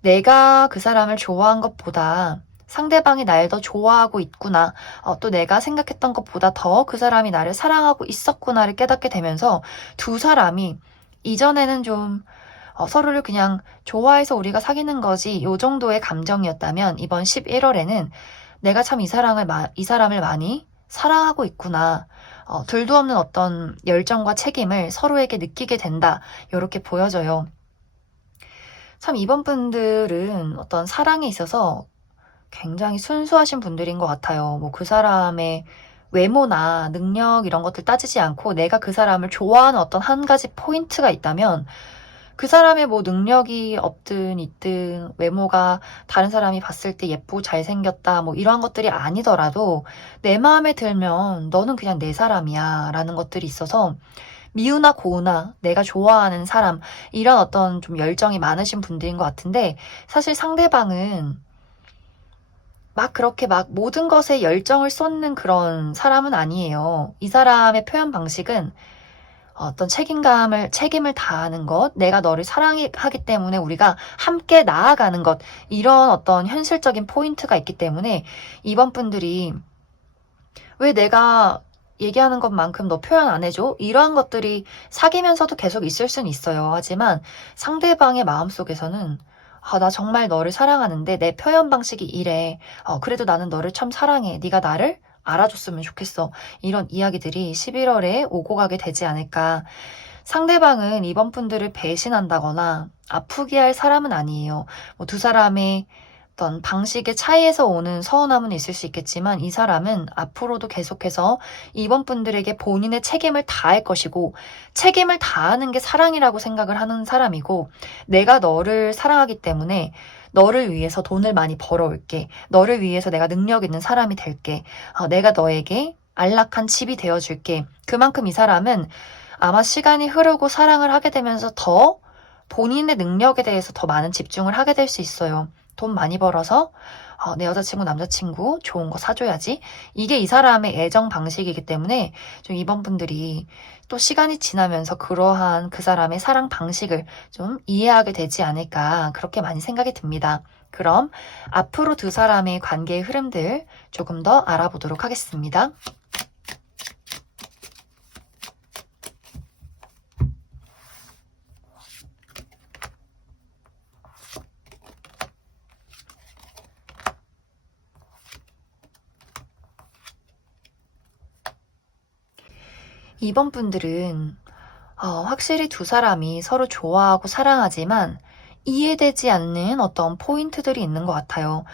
내가 그 사람을 좋아한 것보다 상대방이 날 더 좋아하고 있구나, 또 내가 생각했던 것보다 더 그 사람이 나를 사랑하고 있었구나를 깨닫게 되면서 두 사람이 이전에는 좀 서로를 그냥 좋아해서 우리가 사귀는 거지 요 정도의 감정이었다면 이번 11월에는 내가 참 이 사람을 많이 사랑하고 있구나, 둘도 없는 어떤 열정과 책임을 서로에게 느끼게 된다, 이렇게 보여져요. 참 이번 분들은 어떤 사랑에 있어서 굉장히 순수하신 분들인 것 같아요. 뭐 그 사람의 외모나 능력 이런 것들 따지지 않고 내가 그 사람을 좋아하는 어떤 한 가지 포인트가 있다면 그 사람의 뭐 능력이 없든 있든 외모가 다른 사람이 봤을 때 예쁘고 잘생겼다 뭐 이러한 것들이 아니더라도 내 마음에 들면 너는 그냥 내 사람이야 라는 것들이 있어서 미우나 고우나 내가 좋아하는 사람, 이런 어떤 좀 열정이 많으신 분들인 것 같은데, 사실 상대방은 막 그렇게 막 모든 것에 열정을 쏟는 그런 사람은 아니에요. 이 사람의 표현 방식은 어떤 책임을 다하는 것, 내가 너를 사랑하기 때문에 우리가 함께 나아가는 것, 이런 어떤 현실적인 포인트가 있기 때문에 이번 분들이 왜 내가 얘기하는 것만큼 너 표현 안 해줘? 이러한 것들이 사귀면서도 계속 있을 수는 있어요. 하지만 상대방의 마음속에서는 나 정말 너를 사랑하는데 내 표현 방식이 이래. 그래도 나는 너를 참 사랑해. 네가 나를 알아줬으면 좋겠어. 이런 이야기들이 11월에 오고 가게 되지 않을까. 상대방은 이번 분들을 배신한다거나 아프게 할 사람은 아니에요. 뭐 두 사람의 어떤 방식의 차이에서 오는 서운함은 있을 수 있겠지만 이 사람은 앞으로도 계속해서 이번 분들에게 본인의 책임을 다할 것이고 책임을 다하는 게 사랑이라고 생각을 하는 사람이고 내가 너를 사랑하기 때문에 너를 위해서 돈을 많이 벌어올게. 너를 위해서 내가 능력 있는 사람이 될게. 내가 너에게 안락한 집이 되어줄게. 그만큼 이 사람은 아마 시간이 흐르고 사랑을 하게 되면서 더 본인의 능력에 대해서 더 많은 집중을 하게 될 수 있어요. 돈 많이 벌어서 내 여자친구, 남자친구 좋은 거 사줘야지. 이게 이 사람의 애정 방식이기 때문에 좀 이번 분들이 또 시간이 지나면서 그러한 그 사람의 사랑 방식을 좀 이해하게 되지 않을까 그렇게 많이 생각이 듭니다. 그럼 앞으로 두 사람의 관계의 흐름들 조금 더 알아보도록 하겠습니다. 이번 분들은 확실히 두 사람이 서로 좋아하고 사랑하지만 이해되지 않는 어떤 포인트들이 있는 것 같아요.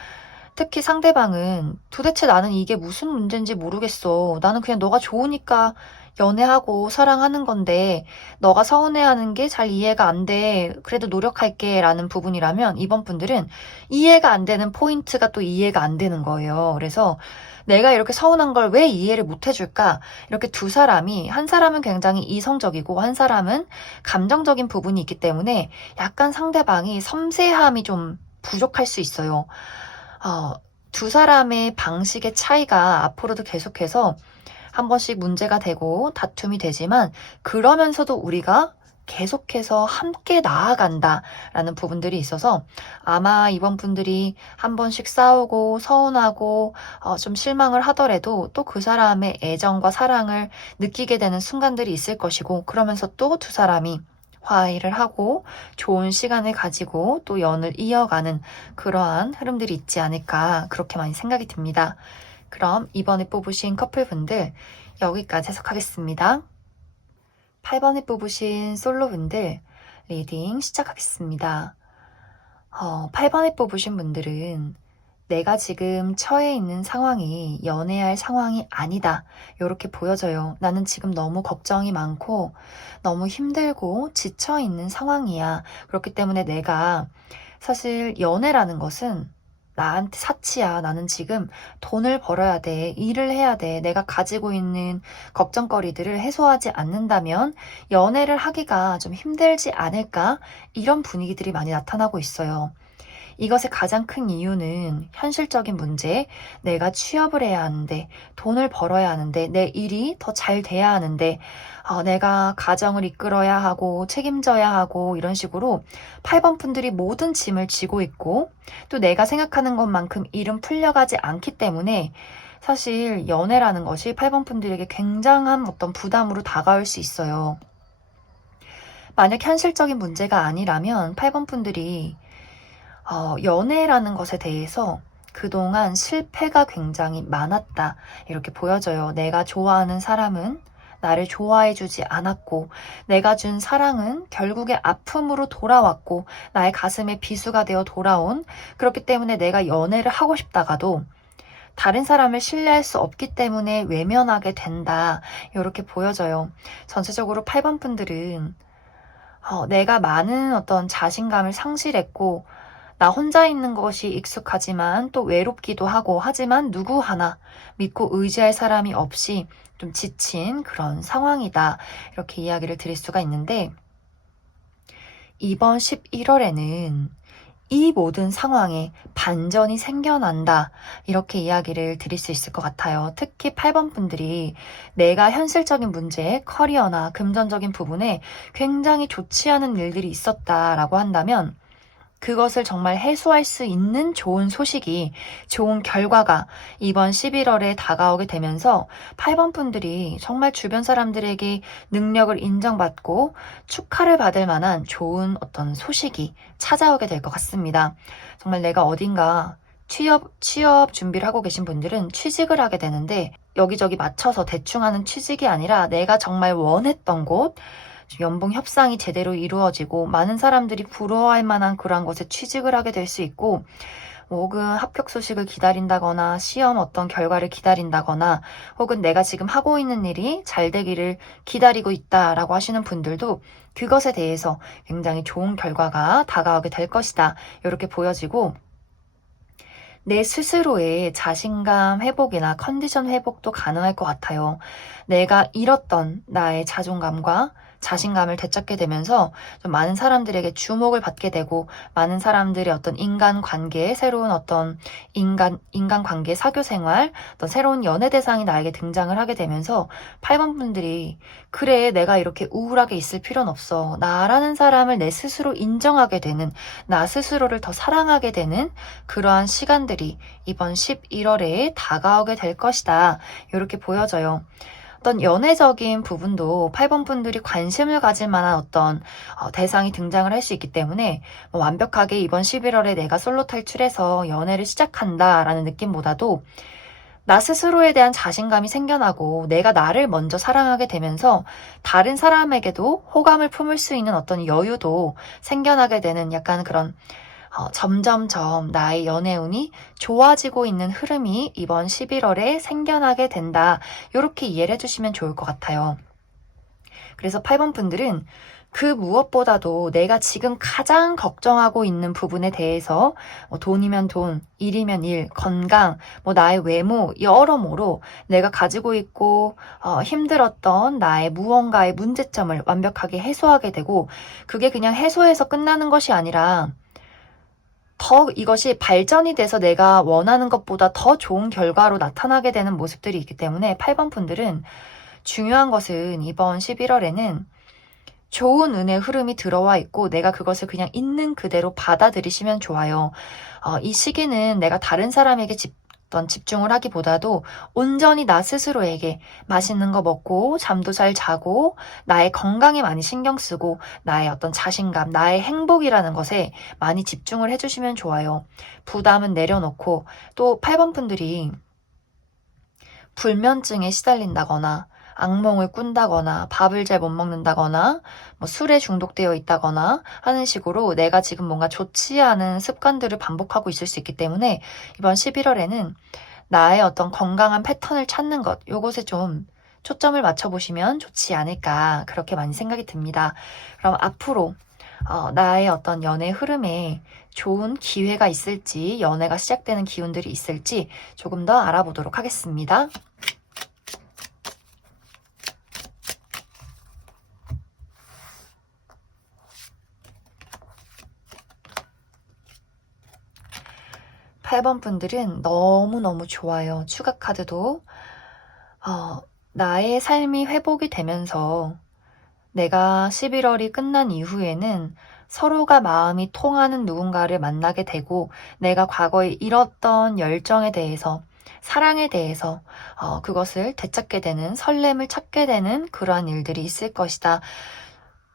특히 상대방은 도대체 나는 이게 무슨 문제인지 모르겠어. 나는 그냥 너가 좋으니까 연애하고 사랑하는 건데 너가 서운해하는 게 잘 이해가 안 돼. 그래도 노력할게 라는 부분이라면 이번 분들은 이해가 안 되는 포인트가 또 이해가 안 되는 거예요. 그래서 내가 이렇게 서운한 걸 왜 이해를 못 해줄까? 이렇게 두 사람이 한 사람은 굉장히 이성적이고 한 사람은 감정적인 부분이 있기 때문에 약간 상대방이 섬세함이 좀 부족할 수 있어요. 어, 두 사람의 방식의 차이가 앞으로도 계속해서 한 번씩 문제가 되고 다툼이 되지만 그러면서도 우리가 계속해서 함께 나아간다라는 부분들이 있어서 아마 이번 분들이 한 번씩 싸우고 서운하고 좀 실망을 하더라도 또 그 사람의 애정과 사랑을 느끼게 되는 순간들이 있을 것이고 그러면서 또 두 사람이 화해를 하고 좋은 시간을 가지고 또 연을 이어가는 그러한 흐름들이 있지 않을까 그렇게 많이 생각이 듭니다. 그럼 이번에 뽑으신 커플분들 여기까지 해석하겠습니다. 8번에 뽑으신 솔로분들 리딩 시작하겠습니다. 8번에 뽑으신 분들은 내가 지금 처해 있는 상황이 연애할 상황이 아니다. 이렇게 보여져요. 나는 지금 너무 걱정이 많고 너무 힘들고 지쳐 있는 상황이야. 그렇기 때문에 내가 사실 연애라는 것은 나한테 사치야. 나는 지금 돈을 벌어야 돼. 일을 해야 돼. 내가 가지고 있는 걱정거리들을 해소하지 않는다면 연애를 하기가 좀 힘들지 않을까? 이런 분위기들이 많이 나타나고 있어요. 이것의 가장 큰 이유는 현실적인 문제, 내가 취업을 해야 하는데, 돈을 벌어야 하는데, 내 일이 더 잘 돼야 하는데, 내가 가정을 이끌어야 하고, 책임져야 하고, 이런 식으로 8번 분들이 모든 짐을 지고 있고, 또 내가 생각하는 것만큼 일은 풀려가지 않기 때문에, 사실 연애라는 것이 8번 분들에게 굉장한 어떤 부담으로 다가올 수 있어요. 만약 현실적인 문제가 아니라면 8번 분들이 연애라는 것에 대해서 그동안 실패가 굉장히 많았다. 이렇게 보여져요. 내가 좋아하는 사람은 나를 좋아해주지 않았고, 내가 준 사랑은 결국에 아픔으로 돌아왔고, 나의 가슴에 비수가 되어 돌아온, 그렇기 때문에 내가 연애를 하고 싶다가도 다른 사람을 신뢰할 수 없기 때문에 외면하게 된다. 이렇게 보여져요. 전체적으로 8번 분들은 내가 많은 어떤 자신감을 상실했고, 나 혼자 있는 것이 익숙하지만 또 외롭기도 하고 하지만 누구 하나 믿고 의지할 사람이 없이 좀 지친 그런 상황이다. 이렇게 이야기를 드릴 수가 있는데 이번 11월에는 이 모든 상황에 반전이 생겨난다. 이렇게 이야기를 드릴 수 있을 것 같아요. 특히 8번 분들이 내가 현실적인 문제, 커리어나 금전적인 부분에 굉장히 좋지 않은 일들이 있었다라고 한다면 그것을 정말 해소할 수 있는 좋은 소식이, 좋은 결과가 이번 11월에 다가오게 되면서 8번 분들이 정말 주변 사람들에게 능력을 인정받고 축하를 받을 만한 좋은 어떤 소식이 찾아오게 될 것 같습니다. 정말 내가 어딘가 취업 준비를 하고 계신 분들은 취직을 하게 되는데, 여기저기 맞춰서 대충 하는 취직이 아니라 내가 정말 원했던 곳, 연봉 협상이 제대로 이루어지고 많은 사람들이 부러워할 만한 그러한 곳에 취직을 하게 될 수 있고, 혹은 합격 소식을 기다린다거나 시험 어떤 결과를 기다린다거나, 혹은 내가 지금 하고 있는 일이 잘 되기를 기다리고 있다라고 하시는 분들도 그것에 대해서 굉장히 좋은 결과가 다가오게 될 것이다, 이렇게 보여지고, 내 스스로의 자신감 회복이나 컨디션 회복도 가능할 것 같아요. 내가 잃었던 나의 자존감과 자신감을 되찾게 되면서 좀 많은 사람들에게 주목을 받게 되고, 많은 사람들의 어떤 인간관계, 새로운 어떤 인간관계, 사교생활, 어떤 새로운 연애 대상이 나에게 등장을 하게 되면서 8번 분들이, 그래, 내가 이렇게 우울하게 있을 필요는 없어, 나라는 사람을 내 스스로 인정하게 되는, 나 스스로를 더 사랑하게 되는 그러한 시간들이 이번 11월에 다가오게 될 것이다, 이렇게 보여져요. 어떤 연애적인 부분도 8번 분들이 관심을 가질 만한 어떤 대상이 등장을 할 수 있기 때문에, 완벽하게 이번 11월에 내가 솔로 탈출해서 연애를 시작한다라는 느낌보다도 나 스스로에 대한 자신감이 생겨나고 내가 나를 먼저 사랑하게 되면서 다른 사람에게도 호감을 품을 수 있는 어떤 여유도 생겨나게 되는, 약간 그런 점점점 나의 연애운이 좋아지고 있는 흐름이 이번 11월에 생겨나게 된다, 이렇게 이해를 해주시면 좋을 것 같아요. 그래서 8번 분들은 그 무엇보다도 내가 지금 가장 걱정하고 있는 부분에 대해서, 돈이면 돈, 일이면 일, 건강, 나의 외모, 여러모로 내가 가지고 있고 힘들었던 나의 무언가의 문제점을 완벽하게 해소하게 되고, 그게 그냥 해소해서 끝나는 것이 아니라 더 이것이 발전이 돼서 내가 원하는 것보다 더 좋은 결과로 나타나게 되는 모습들이 있기 때문에, 8번 분들은 중요한 것은 이번 11월에는 좋은 운의 흐름이 들어와 있고 내가 그것을 그냥 있는 그대로 받아들이시면 좋아요. 이 시기는 내가 다른 사람에게 어떤 집중을 하기보다도 온전히 나 스스로에게 맛있는 거 먹고 잠도 잘 자고 나의 건강에 많이 신경 쓰고 나의 어떤 자신감, 나의 행복이라는 것에 많이 집중을 해주시면 좋아요. 부담은 내려놓고, 또 8번 분들이 불면증에 시달린다거나 악몽을 꾼다거나 밥을 잘 못 먹는다거나 술에 중독되어 있다거나 하는 식으로 내가 지금 뭔가 좋지 않은 습관들을 반복하고 있을 수 있기 때문에, 이번 11월에는 나의 어떤 건강한 패턴을 찾는 것, 요것에 좀 초점을 맞춰보시면 좋지 않을까, 그렇게 많이 생각이 듭니다. 그럼 앞으로 나의 어떤 연애 흐름에 좋은 기회가 있을지, 연애가 시작되는 기운들이 있을지 조금 더 알아보도록 하겠습니다. 8번 분들은 너무너무 좋아요. 추가 카드도 나의 삶이 회복이 되면서 내가 11월이 끝난 이후에는 서로가 마음이 통하는 누군가를 만나게 되고, 내가 과거에 잃었던 열정에 대해서, 사랑에 대해서 그것을 되찾게 되는, 설렘을 찾게 되는 그러한 일들이 있을 것이다.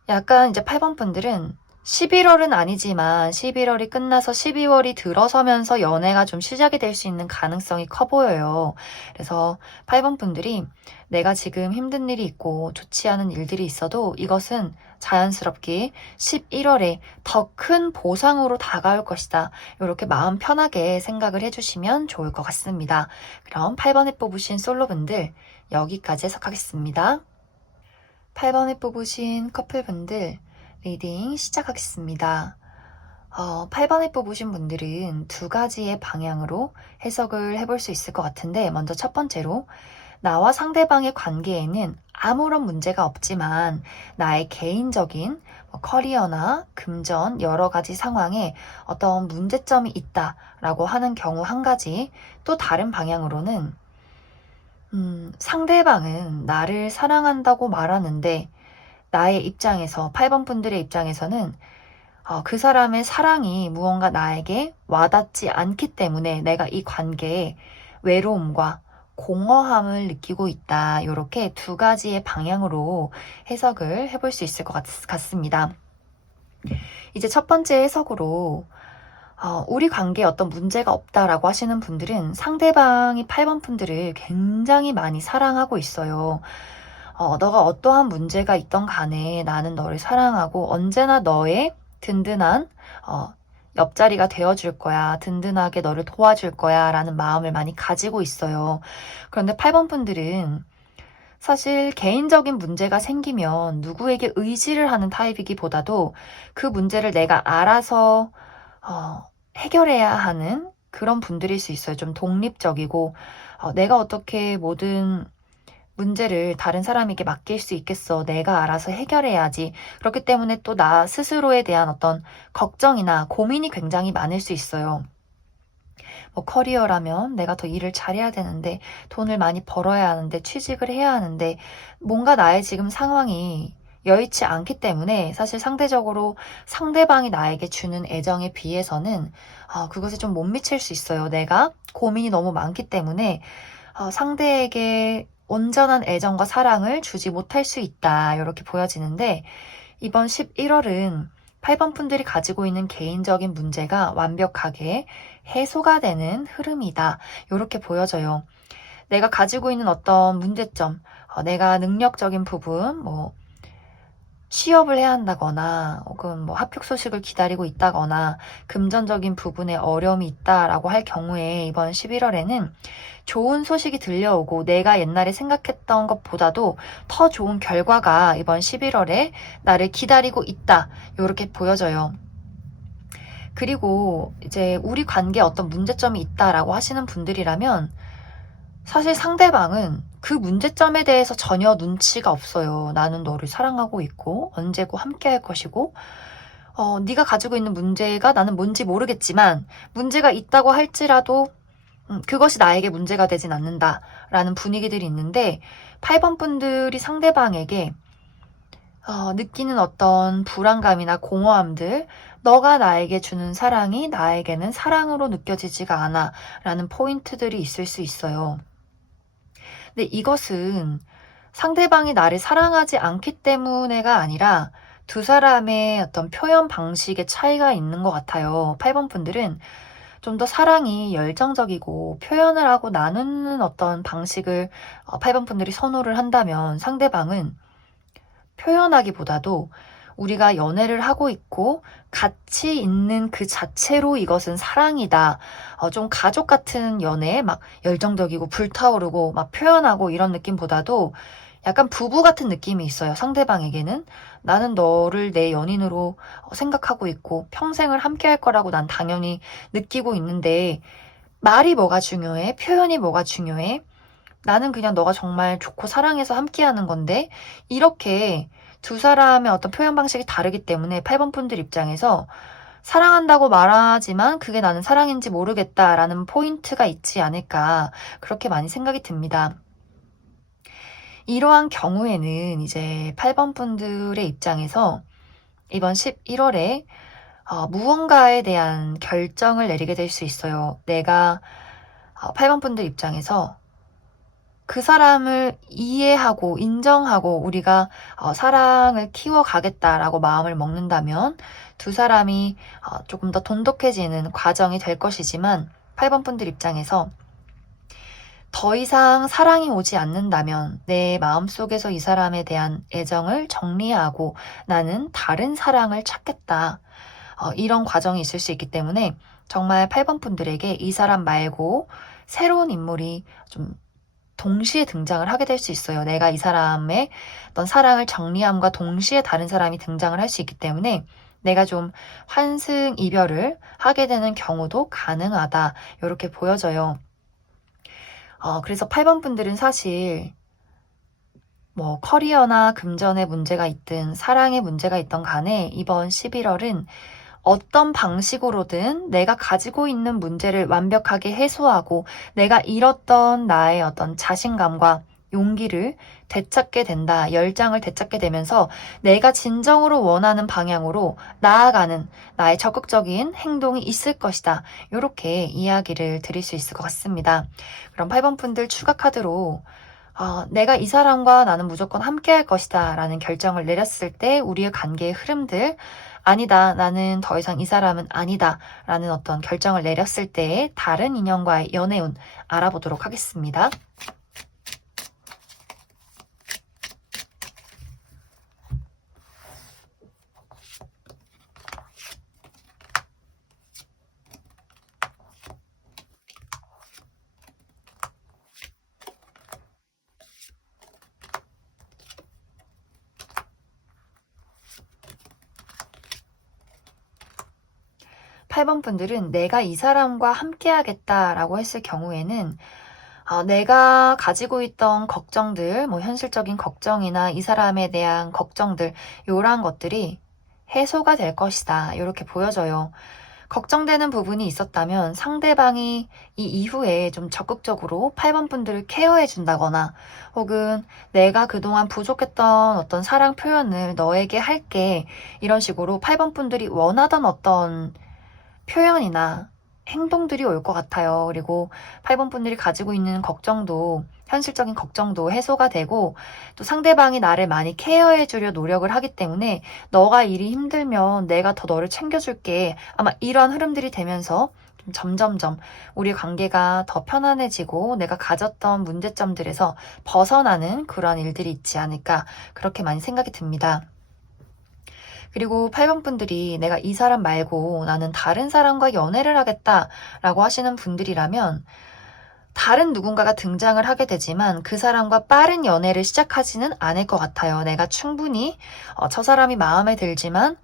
약간 이제 8번 분들은 11월은 아니지만 11월이 끝나서 12월이 들어서면서 연애가 좀 시작이 될 수 있는 가능성이 커 보여요. 그래서 8번 분들이 내가 지금 힘든 일이 있고 좋지 않은 일들이 있어도 이것은 자연스럽게 11월에 더 큰 보상으로 다가올 것이다, 이렇게 마음 편하게 생각을 해주시면 좋을 것 같습니다. 그럼 8번에 뽑으신 솔로분들 여기까지 해석하겠습니다. 8번에 뽑으신 커플분들 리딩 시작하겠습니다. 8번에 뽑으신 분들은 두 가지의 방향으로 해석을 해볼 수 있을 것 같은데, 먼저 첫 번째로 나와 상대방의 관계에는 아무런 문제가 없지만 나의 개인적인 커리어나 금전 여러 가지 상황에 어떤 문제점이 있다라고 하는 경우 한 가지, 또 다른 방향으로는 상대방은 나를 사랑한다고 말하는데 나의 입장에서, 8번 분들의 입장에서는 그 사람의 사랑이 무언가 나에게 와닿지 않기 때문에 내가 이 관계에 외로움과 공허함을 느끼고 있다. 이렇게 두 가지의 방향으로 해석을 해볼 수 있을 것 같습니다. 이제 첫 번째 해석으로 우리 관계에 어떤 문제가 없다라고 하시는 분들은 상대방이 8번 분들을 굉장히 많이 사랑하고 있어요. 너가 어떠한 문제가 있던 간에 나는 너를 사랑하고 언제나 너의 든든한 옆자리가 되어줄 거야. 든든하게 너를 도와줄 거야. 라는 마음을 많이 가지고 있어요. 그런데 8번 분들은 사실 개인적인 문제가 생기면 누구에게 의지를 하는 타입이기보다도 그 문제를 내가 알아서 해결해야 하는 그런 분들일 수 있어요. 좀 독립적이고 내가 어떻게 모든 문제를 다른 사람에게 맡길 수 있겠어. 내가 알아서 해결해야지. 그렇기 때문에 또 나 스스로에 대한 어떤 걱정이나 고민이 굉장히 많을 수 있어요. 뭐 커리어라면 내가 더 일을 잘해야 되는데 돈을 많이 벌어야 하는데 취직을 해야 하는데 뭔가 나의 지금 상황이 여의치 않기 때문에 사실 상대적으로 상대방이 나에게 주는 애정에 비해서는 그것에 좀 못 미칠 수 있어요. 내가 고민이 너무 많기 때문에 상대에게 온전한 애정과 사랑을 주지 못할 수 있다. 이렇게 보여지는데 이번 11월은 8번 분들이 가지고 있는 개인적인 문제가 완벽하게 해소가 되는 흐름이다. 이렇게 보여져요. 내가 가지고 있는 어떤 문제점, 내가 능력적인 부분, 뭐 취업을 해야 한다거나 혹은 뭐 합격 소식을 기다리고 있다거나 금전적인 부분에 어려움이 있다라고 할 경우에 이번 11월에는 좋은 소식이 들려오고 내가 옛날에 생각했던 것보다도 더 좋은 결과가 이번 11월에 나를 기다리고 있다. 이렇게 보여져요. 그리고 이제 우리 관계에 어떤 문제점이 있다라고 하시는 분들이라면 사실 상대방은 그 문제점에 대해서 전혀 눈치가 없어요. 나는 너를 사랑하고 있고 언제고 함께 할 것이고 네가 가지고 있는 문제가 나는 뭔지 모르겠지만 문제가 있다고 할지라도 그것이 나에게 문제가 되진 않는다라는 분위기들이 있는데 8번 분들이 상대방에게 느끼는 어떤 불안감이나 공허함들, 너가 나에게 주는 사랑이 나에게는 사랑으로 느껴지지가 않아 라는 포인트들이 있을 수 있어요. 근데 이것은 상대방이 나를 사랑하지 않기 때문에가 아니라 두 사람의 어떤 표현 방식의 차이가 있는 것 같아요. 8번 분들은 좀 더 사랑이 열정적이고 표현을 하고 나누는 어떤 방식을 8번 분들이 선호를 한다면 상대방은 표현하기보다도 우리가 연애를 하고 있고 같이 있는 그 자체로 이것은 사랑이다. 좀 가족 같은 연애, 막 열정적이고 불타오르고 막 표현하고 이런 느낌보다도 약간 부부 같은 느낌이 있어요. 상대방에게는. 나는 너를 내 연인으로 생각하고 있고 평생을 함께 할 거라고 난 당연히 느끼고 있는데 말이 뭐가 중요해? 표현이 뭐가 중요해? 나는 그냥 너가 정말 좋고 사랑해서 함께하는 건데 이렇게 두 사람의 어떤 표현 방식이 다르기 때문에 8번 분들 입장에서 사랑한다고 말하지만 그게 나는 사랑인지 모르겠다라는 포인트가 있지 않을까 그렇게 많이 생각이 듭니다. 이러한 경우에는 이제 8번 분들의 입장에서 이번 11월에 무언가에 대한 결정을 내리게 될 수 있어요. 내가 8번 분들 입장에서 그 사람을 이해하고 인정하고 우리가 사랑을 키워가겠다라고 마음을 먹는다면 두 사람이 조금 더 돈독해지는 과정이 될 것이지만 8번 분들 입장에서 더 이상 사랑이 오지 않는다면 내 마음속에서 이 사람에 대한 애정을 정리하고 나는 다른 사랑을 찾겠다. 이런 과정이 있을 수 있기 때문에 정말 8번 분들에게 이 사람 말고 새로운 인물이 좀 동시에 등장을 하게 될 수 있어요. 내가 이 사람의 어떤 사랑을 정리함과 동시에 다른 사람이 등장을 할 수 있기 때문에 내가 좀 환승 이별을 하게 되는 경우도 가능하다. 이렇게 보여져요. 그래서 8번 분들은 사실 뭐 커리어나 금전에 문제가 있든 사랑에 문제가 있던 간에 이번 11월은 어떤 방식으로든 내가 가지고 있는 문제를 완벽하게 해소하고 내가 잃었던 나의 어떤 자신감과 용기를 되찾게 된다. 열정을 되찾게 되면서 내가 진정으로 원하는 방향으로 나아가는 나의 적극적인 행동이 있을 것이다. 이렇게 이야기를 드릴 수 있을 것 같습니다. 그럼 8번 분들 추가 카드로 내가 이 사람과 나는 무조건 함께 할 것이다 라는 결정을 내렸을 때 우리의 관계의 흐름들, 아니다, 나는 더 이상 이 사람은 아니다 라는 어떤 결정을 내렸을 때의 다른 인연과의 연애운 알아보도록 하겠습니다. 8번 분들은 내가 이 사람과 함께 하겠다라고 했을 경우에는 내가 가지고 있던 걱정들, 뭐 현실적인 걱정이나 이 사람에 대한 걱정들, 이러한 것들이 해소가 될 것이다. 이렇게 보여져요. 걱정되는 부분이 있었다면 상대방이 이 이후에 좀 적극적으로 8번 분들을 케어해 준다거나 혹은 내가 그동안 부족했던 어떤 사랑 표현을 너에게 할게 이런 식으로 8번 분들이 원하던 어떤 표현이나 행동들이 올 것 같아요. 그리고 8번 분들이 가지고 있는 걱정도 현실적인 걱정도 해소가 되고 또 상대방이 나를 많이 케어해 주려 노력을 하기 때문에 너가 일이 힘들면 내가 더 너를 챙겨줄게. 아마 이런 흐름들이 되면서 좀 점점점 우리 관계가 더 편안해지고 내가 가졌던 문제점들에서 벗어나는 그런 일들이 있지 않을까 그렇게 많이 생각이 듭니다. 그리고 8번 분들이 내가 이 사람 말고 나는 다른 사람과 연애를 하겠다라고 하시는 분들이라면 다른 누군가가 등장을 하게 되지만 그 사람과 빠른 연애를 시작하지는 않을 것 같아요. 내가 충분히 저 사람이 마음에 들지만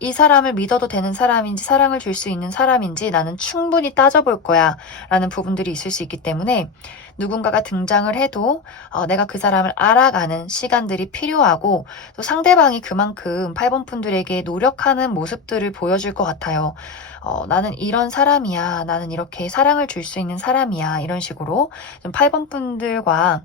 이 사람을 믿어도 되는 사람인지 사랑을 줄 수 있는 사람인지 나는 충분히 따져볼 거야 라는 부분들이 있을 수 있기 때문에 누군가가 등장을 해도 내가 그 사람을 알아가는 시간들이 필요하고 또 상대방이 그만큼 8번 분들에게 노력하는 모습들을 보여줄 것 같아요. 나는 이런 사람이야. 나는 이렇게 사랑을 줄 수 있는 사람이야. 이런 식으로 좀 8번 분들과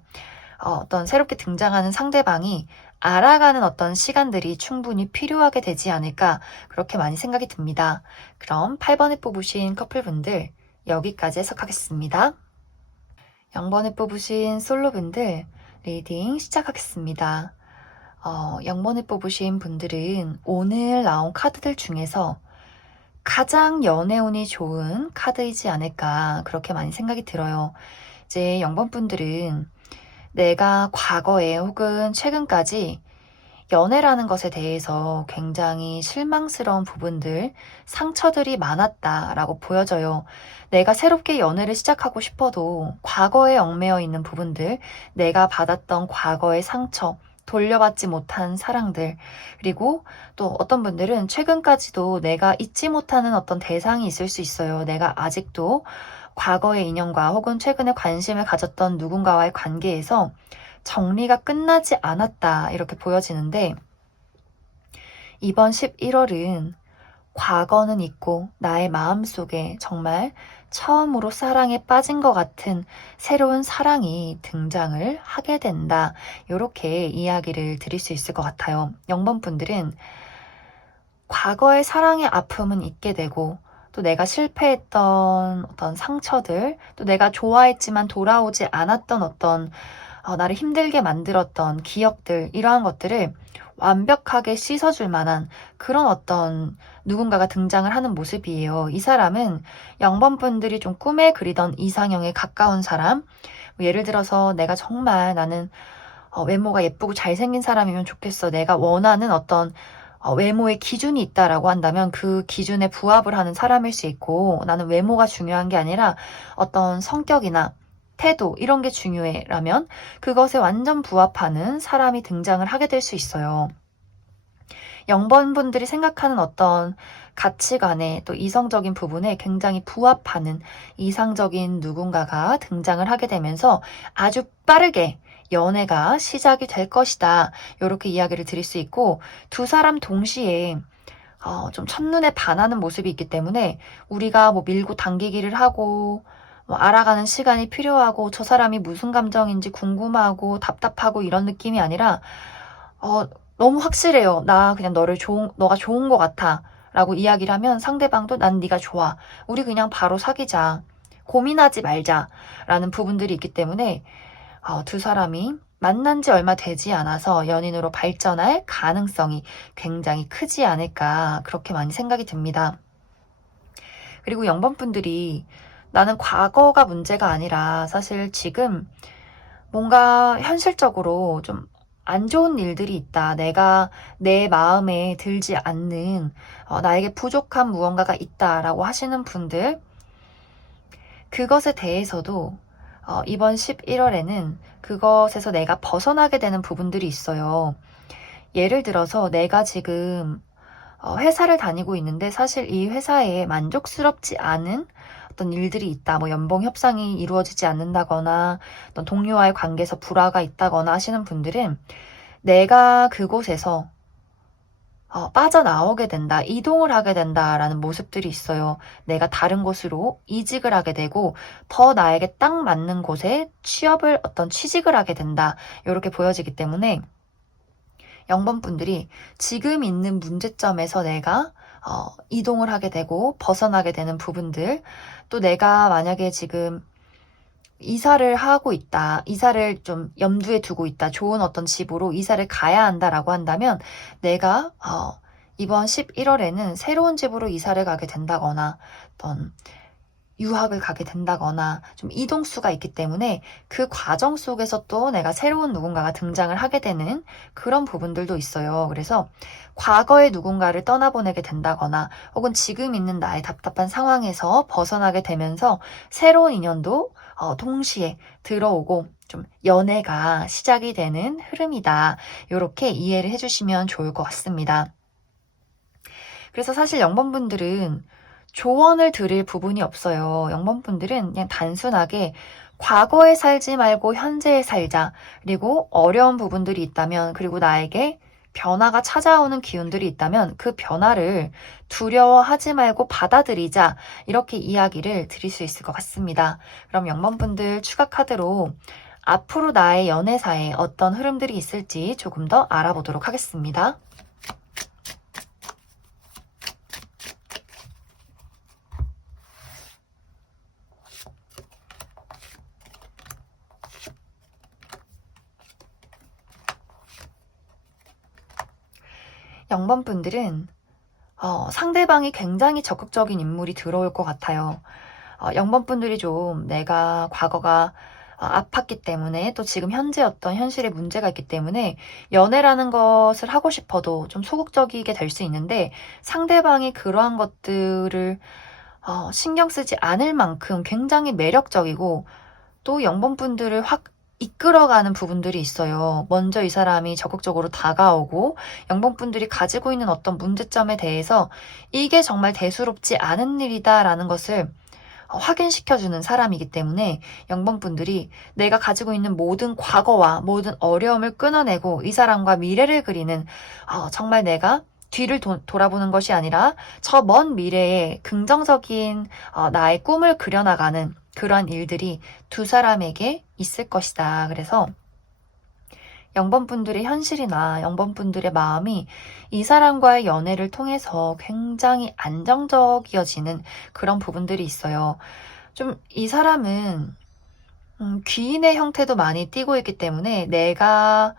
어떤 새롭게 등장하는 상대방이 알아가는 어떤 시간들이 충분히 필요하게 되지 않을까 그렇게 많이 생각이 듭니다. 그럼 8번에 뽑으신 커플분들 여기까지 해석하겠습니다. 0번에 뽑으신 솔로분들 리딩 시작하겠습니다. 0번에 뽑으신 분들은 오늘 나온 카드들 중에서 가장 연애운이 좋은 카드이지 않을까 그렇게 많이 생각이 들어요. 이제 0번 분들은 내가 과거에 혹은 최근까지 연애라는 것에 대해서 굉장히 실망스러운 부분들, 상처들이 많았다라고 보여져요. 내가 새롭게 연애를 시작하고 싶어도 과거에 얽매여 있는 부분들, 내가 받았던 과거의 상처, 돌려받지 못한 사랑들, 그리고 또 어떤 분들은 최근까지도 내가 잊지 못하는 어떤 대상이 있을 수 있어요. 내가 아직도 과거의 인연과 혹은 최근에 관심을 가졌던 누군가와의 관계에서 정리가 끝나지 않았다 이렇게 보여지는데 이번 11월은 과거는 있고 나의 마음속에 정말 처음으로 사랑에 빠진 것 같은 새로운 사랑이 등장을 하게 된다. 이렇게 이야기를 드릴 수 있을 것 같아요. 0번 분들은 과거의 사랑의 아픔은 잊게 되고 또 내가 실패했던 어떤 상처들, 또 내가 좋아했지만 돌아오지 않았던 어떤 나를 힘들게 만들었던 기억들, 이러한 것들을 완벽하게 씻어줄 만한 그런 어떤 누군가가 등장을 하는 모습이에요. 이 사람은 0번 분들이 좀 꿈에 그리던 이상형에 가까운 사람, 뭐 예를 들어서 내가 정말 나는 외모가 예쁘고 잘생긴 사람이면 좋겠어. 내가 원하는 어떤 외모의 기준이 있다라고 한다면 그 기준에 부합을 하는 사람일 수 있고 나는 외모가 중요한 게 아니라 어떤 성격이나 태도 이런 게 중요해라면 그것에 완전 부합하는 사람이 등장을 하게 될 수 있어요. 0번 분들이 생각하는 어떤 가치관에 또 이성적인 부분에 굉장히 부합하는 이상적인 누군가가 등장을 하게 되면서 아주 빠르게 연애가 시작이 될 것이다. 이렇게 이야기를 드릴 수 있고 두 사람 동시에 좀 첫눈에 반하는 모습이 있기 때문에 우리가 뭐 밀고 당기기를 하고 뭐 알아가는 시간이 필요하고 저 사람이 무슨 감정인지 궁금하고 답답하고 이런 느낌이 아니라 너무 확실해요. 나 그냥 너가 좋은 것 같아. 라고 이야기를 하면 상대방도 난 네가 좋아. 우리 그냥 바로 사귀자. 고민하지 말자. 라는 부분들이 있기 때문에 두 사람이 만난 지 얼마 되지 않아서 연인으로 발전할 가능성이 굉장히 크지 않을까 그렇게 많이 생각이 듭니다. 그리고 0번분들이 나는 과거가 문제가 아니라 사실 지금 뭔가 현실적으로 좀 안 좋은 일들이 있다. 내가 내 마음에 들지 않는 나에게 부족한 무언가가 있다라고 하시는 분들, 그것에 대해서도 이번 11월에는 그것에서 내가 벗어나게 되는 부분들이 있어요. 예를 들어서 내가 지금 회사를 다니고 있는데 사실 이 회사에 만족스럽지 않은 어떤 일들이 있다. 뭐 연봉 협상이 이루어지지 않는다거나 어떤 동료와의 관계에서 불화가 있다거나 하시는 분들은 내가 그곳에서 빠져나오게 된다, 이동을 하게 된다라는 모습들이 있어요. 내가 다른 곳으로 이직을 하게 되고 더 나에게 딱 맞는 곳에 취직을 하게 된다. 이렇게 보여지기 때문에 0번분들이 지금 있는 문제점에서 내가 이동을 하게 되고 벗어나게 되는 부분들, 또 내가 만약에 지금 이사를 하고 있다, 이사를 좀 염두에 두고 있다, 좋은 어떤 집으로 이사를 가야 한다라고 한다면 내가 이번 11월에는 새로운 집으로 이사를 가게 된다거나 어떤 유학을 가게 된다거나 좀 이동수가 있기 때문에 그 과정 속에서 또 내가 새로운 누군가가 등장을 하게 되는 그런 부분들도 있어요. 그래서 과거의 누군가를 떠나보내게 된다거나 혹은 지금 있는 나의 답답한 상황에서 벗어나게 되면서 새로운 인연도 동시에 들어오고 좀 연애가 시작이 되는 흐름이다. 이렇게 이해를 해주시면 좋을 것 같습니다. 그래서 사실 0번분들은 조언을 드릴 부분이 없어요. 0번분들은 그냥 단순하게 과거에 살지 말고 현재에 살자. 그리고 어려운 부분들이 있다면, 그리고 나에게 변화가 찾아오는 기운들이 있다면 그 변화를 두려워하지 말고 받아들이자. 이렇게 이야기를 드릴 수 있을 것 같습니다. 그럼 0번분들 추가 카드로 앞으로 나의 연애사에 어떤 흐름들이 있을지 조금 더 알아보도록 하겠습니다. 0번분들은 상대방이 굉장히 적극적인 인물이 들어올 것 같아요. 0번분들이 좀 내가 과거가 아팠기 때문에 또 지금 현재 어떤 현실에 문제가 있기 때문에 연애라는 것을 하고 싶어도 좀 소극적이게 될 수 있는데 상대방이 그러한 것들을 신경 쓰지 않을 만큼 굉장히 매력적이고 또 0번분들을 확 이끌어가는 부분들이 있어요. 먼저 이 사람이 적극적으로 다가오고 0번분들이 가지고 있는 어떤 문제점에 대해서 이게 정말 대수롭지 않은 일이다라는 것을 확인시켜주는 사람이기 때문에 0번분들이 내가 가지고 있는 모든 과거와 모든 어려움을 끊어내고 이 사람과 미래를 그리는 정말 내가 뒤를 돌아보는 것이 아니라 저 먼 미래에 긍정적인 나의 꿈을 그려나가는 그러한 일들이 두 사람에게 있을 것이다. 그래서 0번분들의 현실이나 0번분들의 마음이 이 사람과의 연애를 통해서 굉장히 안정적이어지는 그런 부분들이 있어요. 좀 이 사람은 귀인의 형태도 많이 띠고 있기 때문에 내가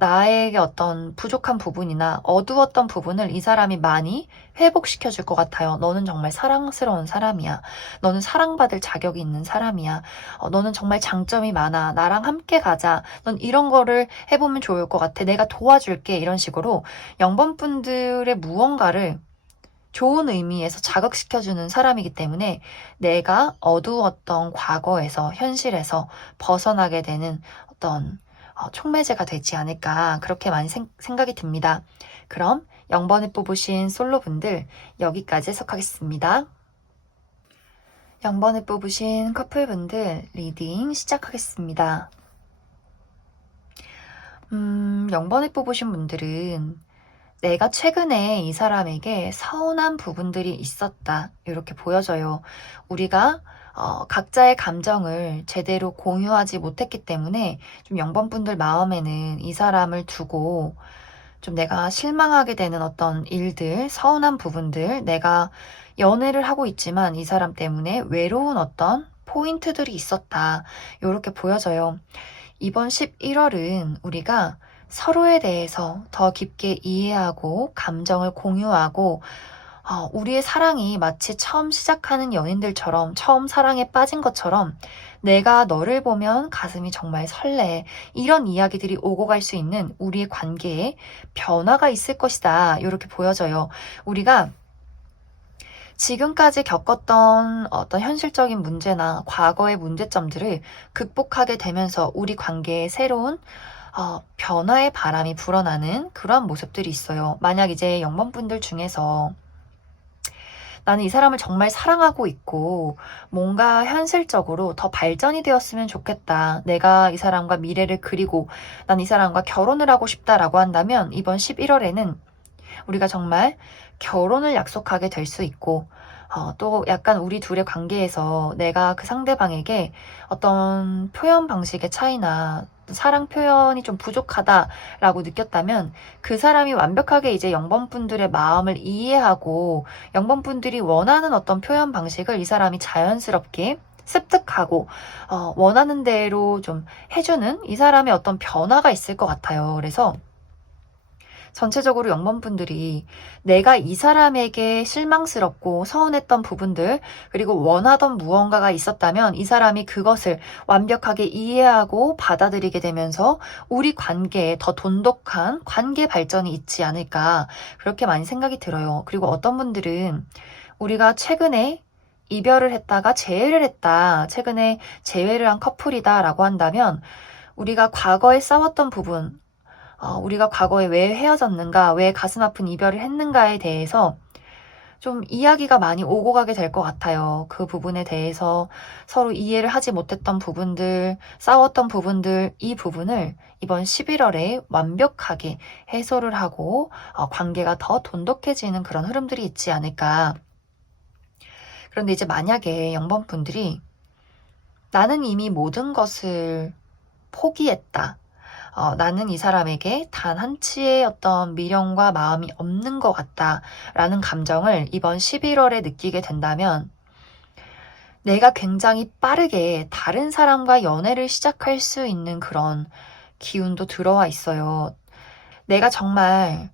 나에게 어떤 부족한 부분이나 어두웠던 부분을 이 사람이 많이 회복시켜 줄 것 같아요. 너는 정말 사랑스러운 사람이야. 너는 사랑받을 자격이 있는 사람이야. 너는 정말 장점이 많아. 나랑 함께 가자. 넌 이런 거를 해보면 좋을 것 같아. 내가 도와줄게. 이런 식으로 0번분들의 무언가를 좋은 의미에서 자극시켜주는 사람이기 때문에 내가 어두웠던 과거에서 현실에서 벗어나게 되는 어떤 촉매제가 되지 않을까 그렇게 많이 생각이 듭니다. 그럼 0번을 뽑으신 솔로분들 여기까지 해석하겠습니다. 0번을 뽑으신 커플분들 리딩 시작하겠습니다. 0번을 뽑으신 분들은 내가 최근에 이 사람에게 서운한 부분들이 있었다. 이렇게 보여져요. 우리가 각자의 감정을 제대로 공유하지 못했기 때문에 좀 0번분들 마음에는 이 사람을 두고 좀 내가 실망하게 되는 어떤 일들, 서운한 부분들, 내가 연애를 하고 있지만 이 사람 때문에 외로운 어떤 포인트들이 있었다. 요렇게 보여져요. 이번 11월은 우리가 서로에 대해서 더 깊게 이해하고 감정을 공유하고 우리의 사랑이 마치 처음 시작하는 연인들처럼 처음 사랑에 빠진 것처럼 내가 너를 보면 가슴이 정말 설레. 이런 이야기들이 오고 갈 수 있는 우리의 관계에 변화가 있을 것이다. 이렇게 보여져요. 우리가 지금까지 겪었던 어떤 현실적인 문제나 과거의 문제점들을 극복하게 되면서 우리 관계에 새로운 변화의 바람이 불어나는 그런 모습들이 있어요. 만약 이제 0번분들 중에서 나는 이 사람을 정말 사랑하고 있고 뭔가 현실적으로 더 발전이 되었으면 좋겠다. 내가 이 사람과 미래를 그리고 난 이 사람과 결혼을 하고 싶다라고 한다면 이번 11월에는 우리가 정말 결혼을 약속하게 될 수 있고 또 약간 우리 둘의 관계에서 내가 그 상대방에게 어떤 표현 방식의 차이나 사랑 표현이 좀 부족하다라고 느꼈다면 그 사람이 완벽하게 이제 0번분들의 마음을 이해하고 0번분들이 원하는 어떤 표현 방식을 이 사람이 자연스럽게 습득하고 원하는 대로 좀 해주는 이 사람의 어떤 변화가 있을 것 같아요. 그래서 전체적으로 0번분들이 내가 이 사람에게 실망스럽고 서운했던 부분들 그리고 원하던 무언가가 있었다면 이 사람이 그것을 완벽하게 이해하고 받아들이게 되면서 우리 관계에 더 돈독한 관계 발전이 있지 않을까 그렇게 많이 생각이 들어요. 그리고 어떤 분들은 우리가 최근에 이별을 했다가 재회를 했다. 최근에 재회를 한 커플이다 라고 한다면 우리가 과거에 싸웠던 부분 우리가 과거에 왜 헤어졌는가, 왜 가슴 아픈 이별을 했는가에 대해서 좀 이야기가 많이 오고 가게 될 것 같아요. 그 부분에 대해서 서로 이해를 하지 못했던 부분들, 싸웠던 부분들, 이 부분을 이번 11월에 완벽하게 해소를 하고 관계가 더 돈독해지는 그런 흐름들이 있지 않을까. 그런데 이제 만약에 0번분들이 나는 이미 모든 것을 포기했다. 나는 이 사람에게 단 한치의 어떤 미련과 마음이 없는 것 같다라는 감정을 이번 11월에 느끼게 된다면 내가 굉장히 빠르게 다른 사람과 연애를 시작할 수 있는 그런 기운도 들어와 있어요. 내가 정말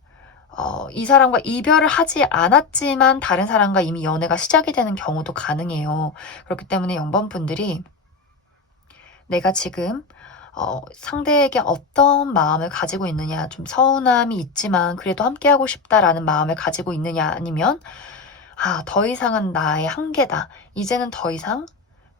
이 사람과 이별을 하지 않았지만 다른 사람과 이미 연애가 시작이 되는 경우도 가능해요. 그렇기 때문에 0번분들이 내가 지금 상대에게 어떤 마음을 가지고 있느냐, 좀 서운함이 있지만 그래도 함께하고 싶다라는 마음을 가지고 있느냐, 아니면 더 이상은 나의 한계다. 이제는 더 이상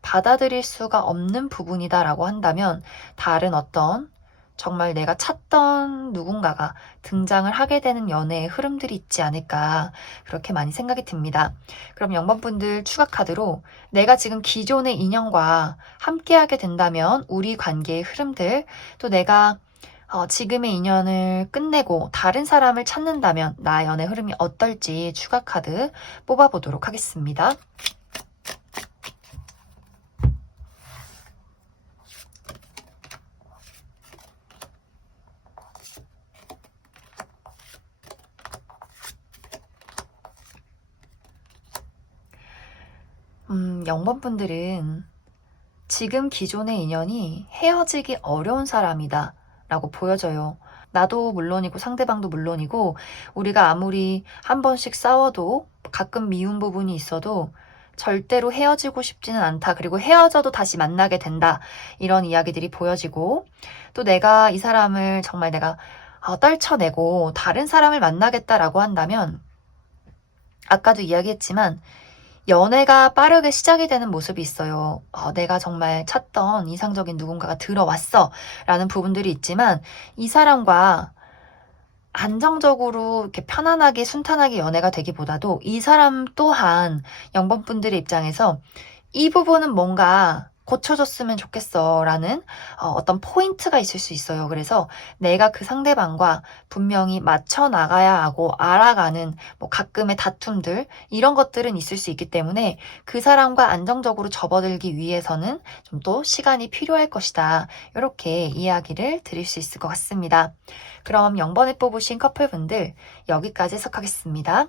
받아들일 수가 없는 부분이다라고 한다면 다른 어떤 정말 내가 찾던 누군가가 등장을 하게 되는 연애의 흐름들이 있지 않을까 그렇게 많이 생각이 듭니다. 그럼 0번분들 추가 카드로 내가 지금 기존의 인연과 함께하게 된다면 우리 관계의 흐름들 또 내가 지금의 인연을 끝내고 다른 사람을 찾는다면 나의 연애 흐름이 어떨지 추가 카드 뽑아보도록 하겠습니다. 0번분들은 지금 기존의 인연이 헤어지기 어려운 사람이다 라고 보여져요. 나도 물론이고 상대방도 물론이고 우리가 아무리 한 번씩 싸워도 가끔 미운 부분이 있어도 절대로 헤어지고 싶지는 않다. 그리고 헤어져도 다시 만나게 된다. 이런 이야기들이 보여지고 또 내가 이 사람을 정말 내가 떨쳐내고 다른 사람을 만나겠다라고 한다면 아까도 이야기했지만 연애가 빠르게 시작이 되는 모습이 있어요. 내가 정말 찾던 이상적인 누군가가 들어왔어 라는 부분들이 있지만 이 사람과 안정적으로 이렇게 편안하게 순탄하게 연애가 되기보다도 이 사람 또한 0번분들의 입장에서 이 부분은 뭔가 고쳐줬으면 좋겠어 라는 어떤 포인트가 있을 수 있어요. 그래서 내가 그 상대방과 분명히 맞춰 나가야 하고 알아가는 뭐 가끔의 다툼들 이런 것들은 있을 수 있기 때문에 그 사람과 안정적으로 접어들기 위해서는 좀 더 시간이 필요할 것이다. 이렇게 이야기를 드릴 수 있을 것 같습니다. 그럼 0번을 뽑으신 커플분들 여기까지 해석하겠습니다.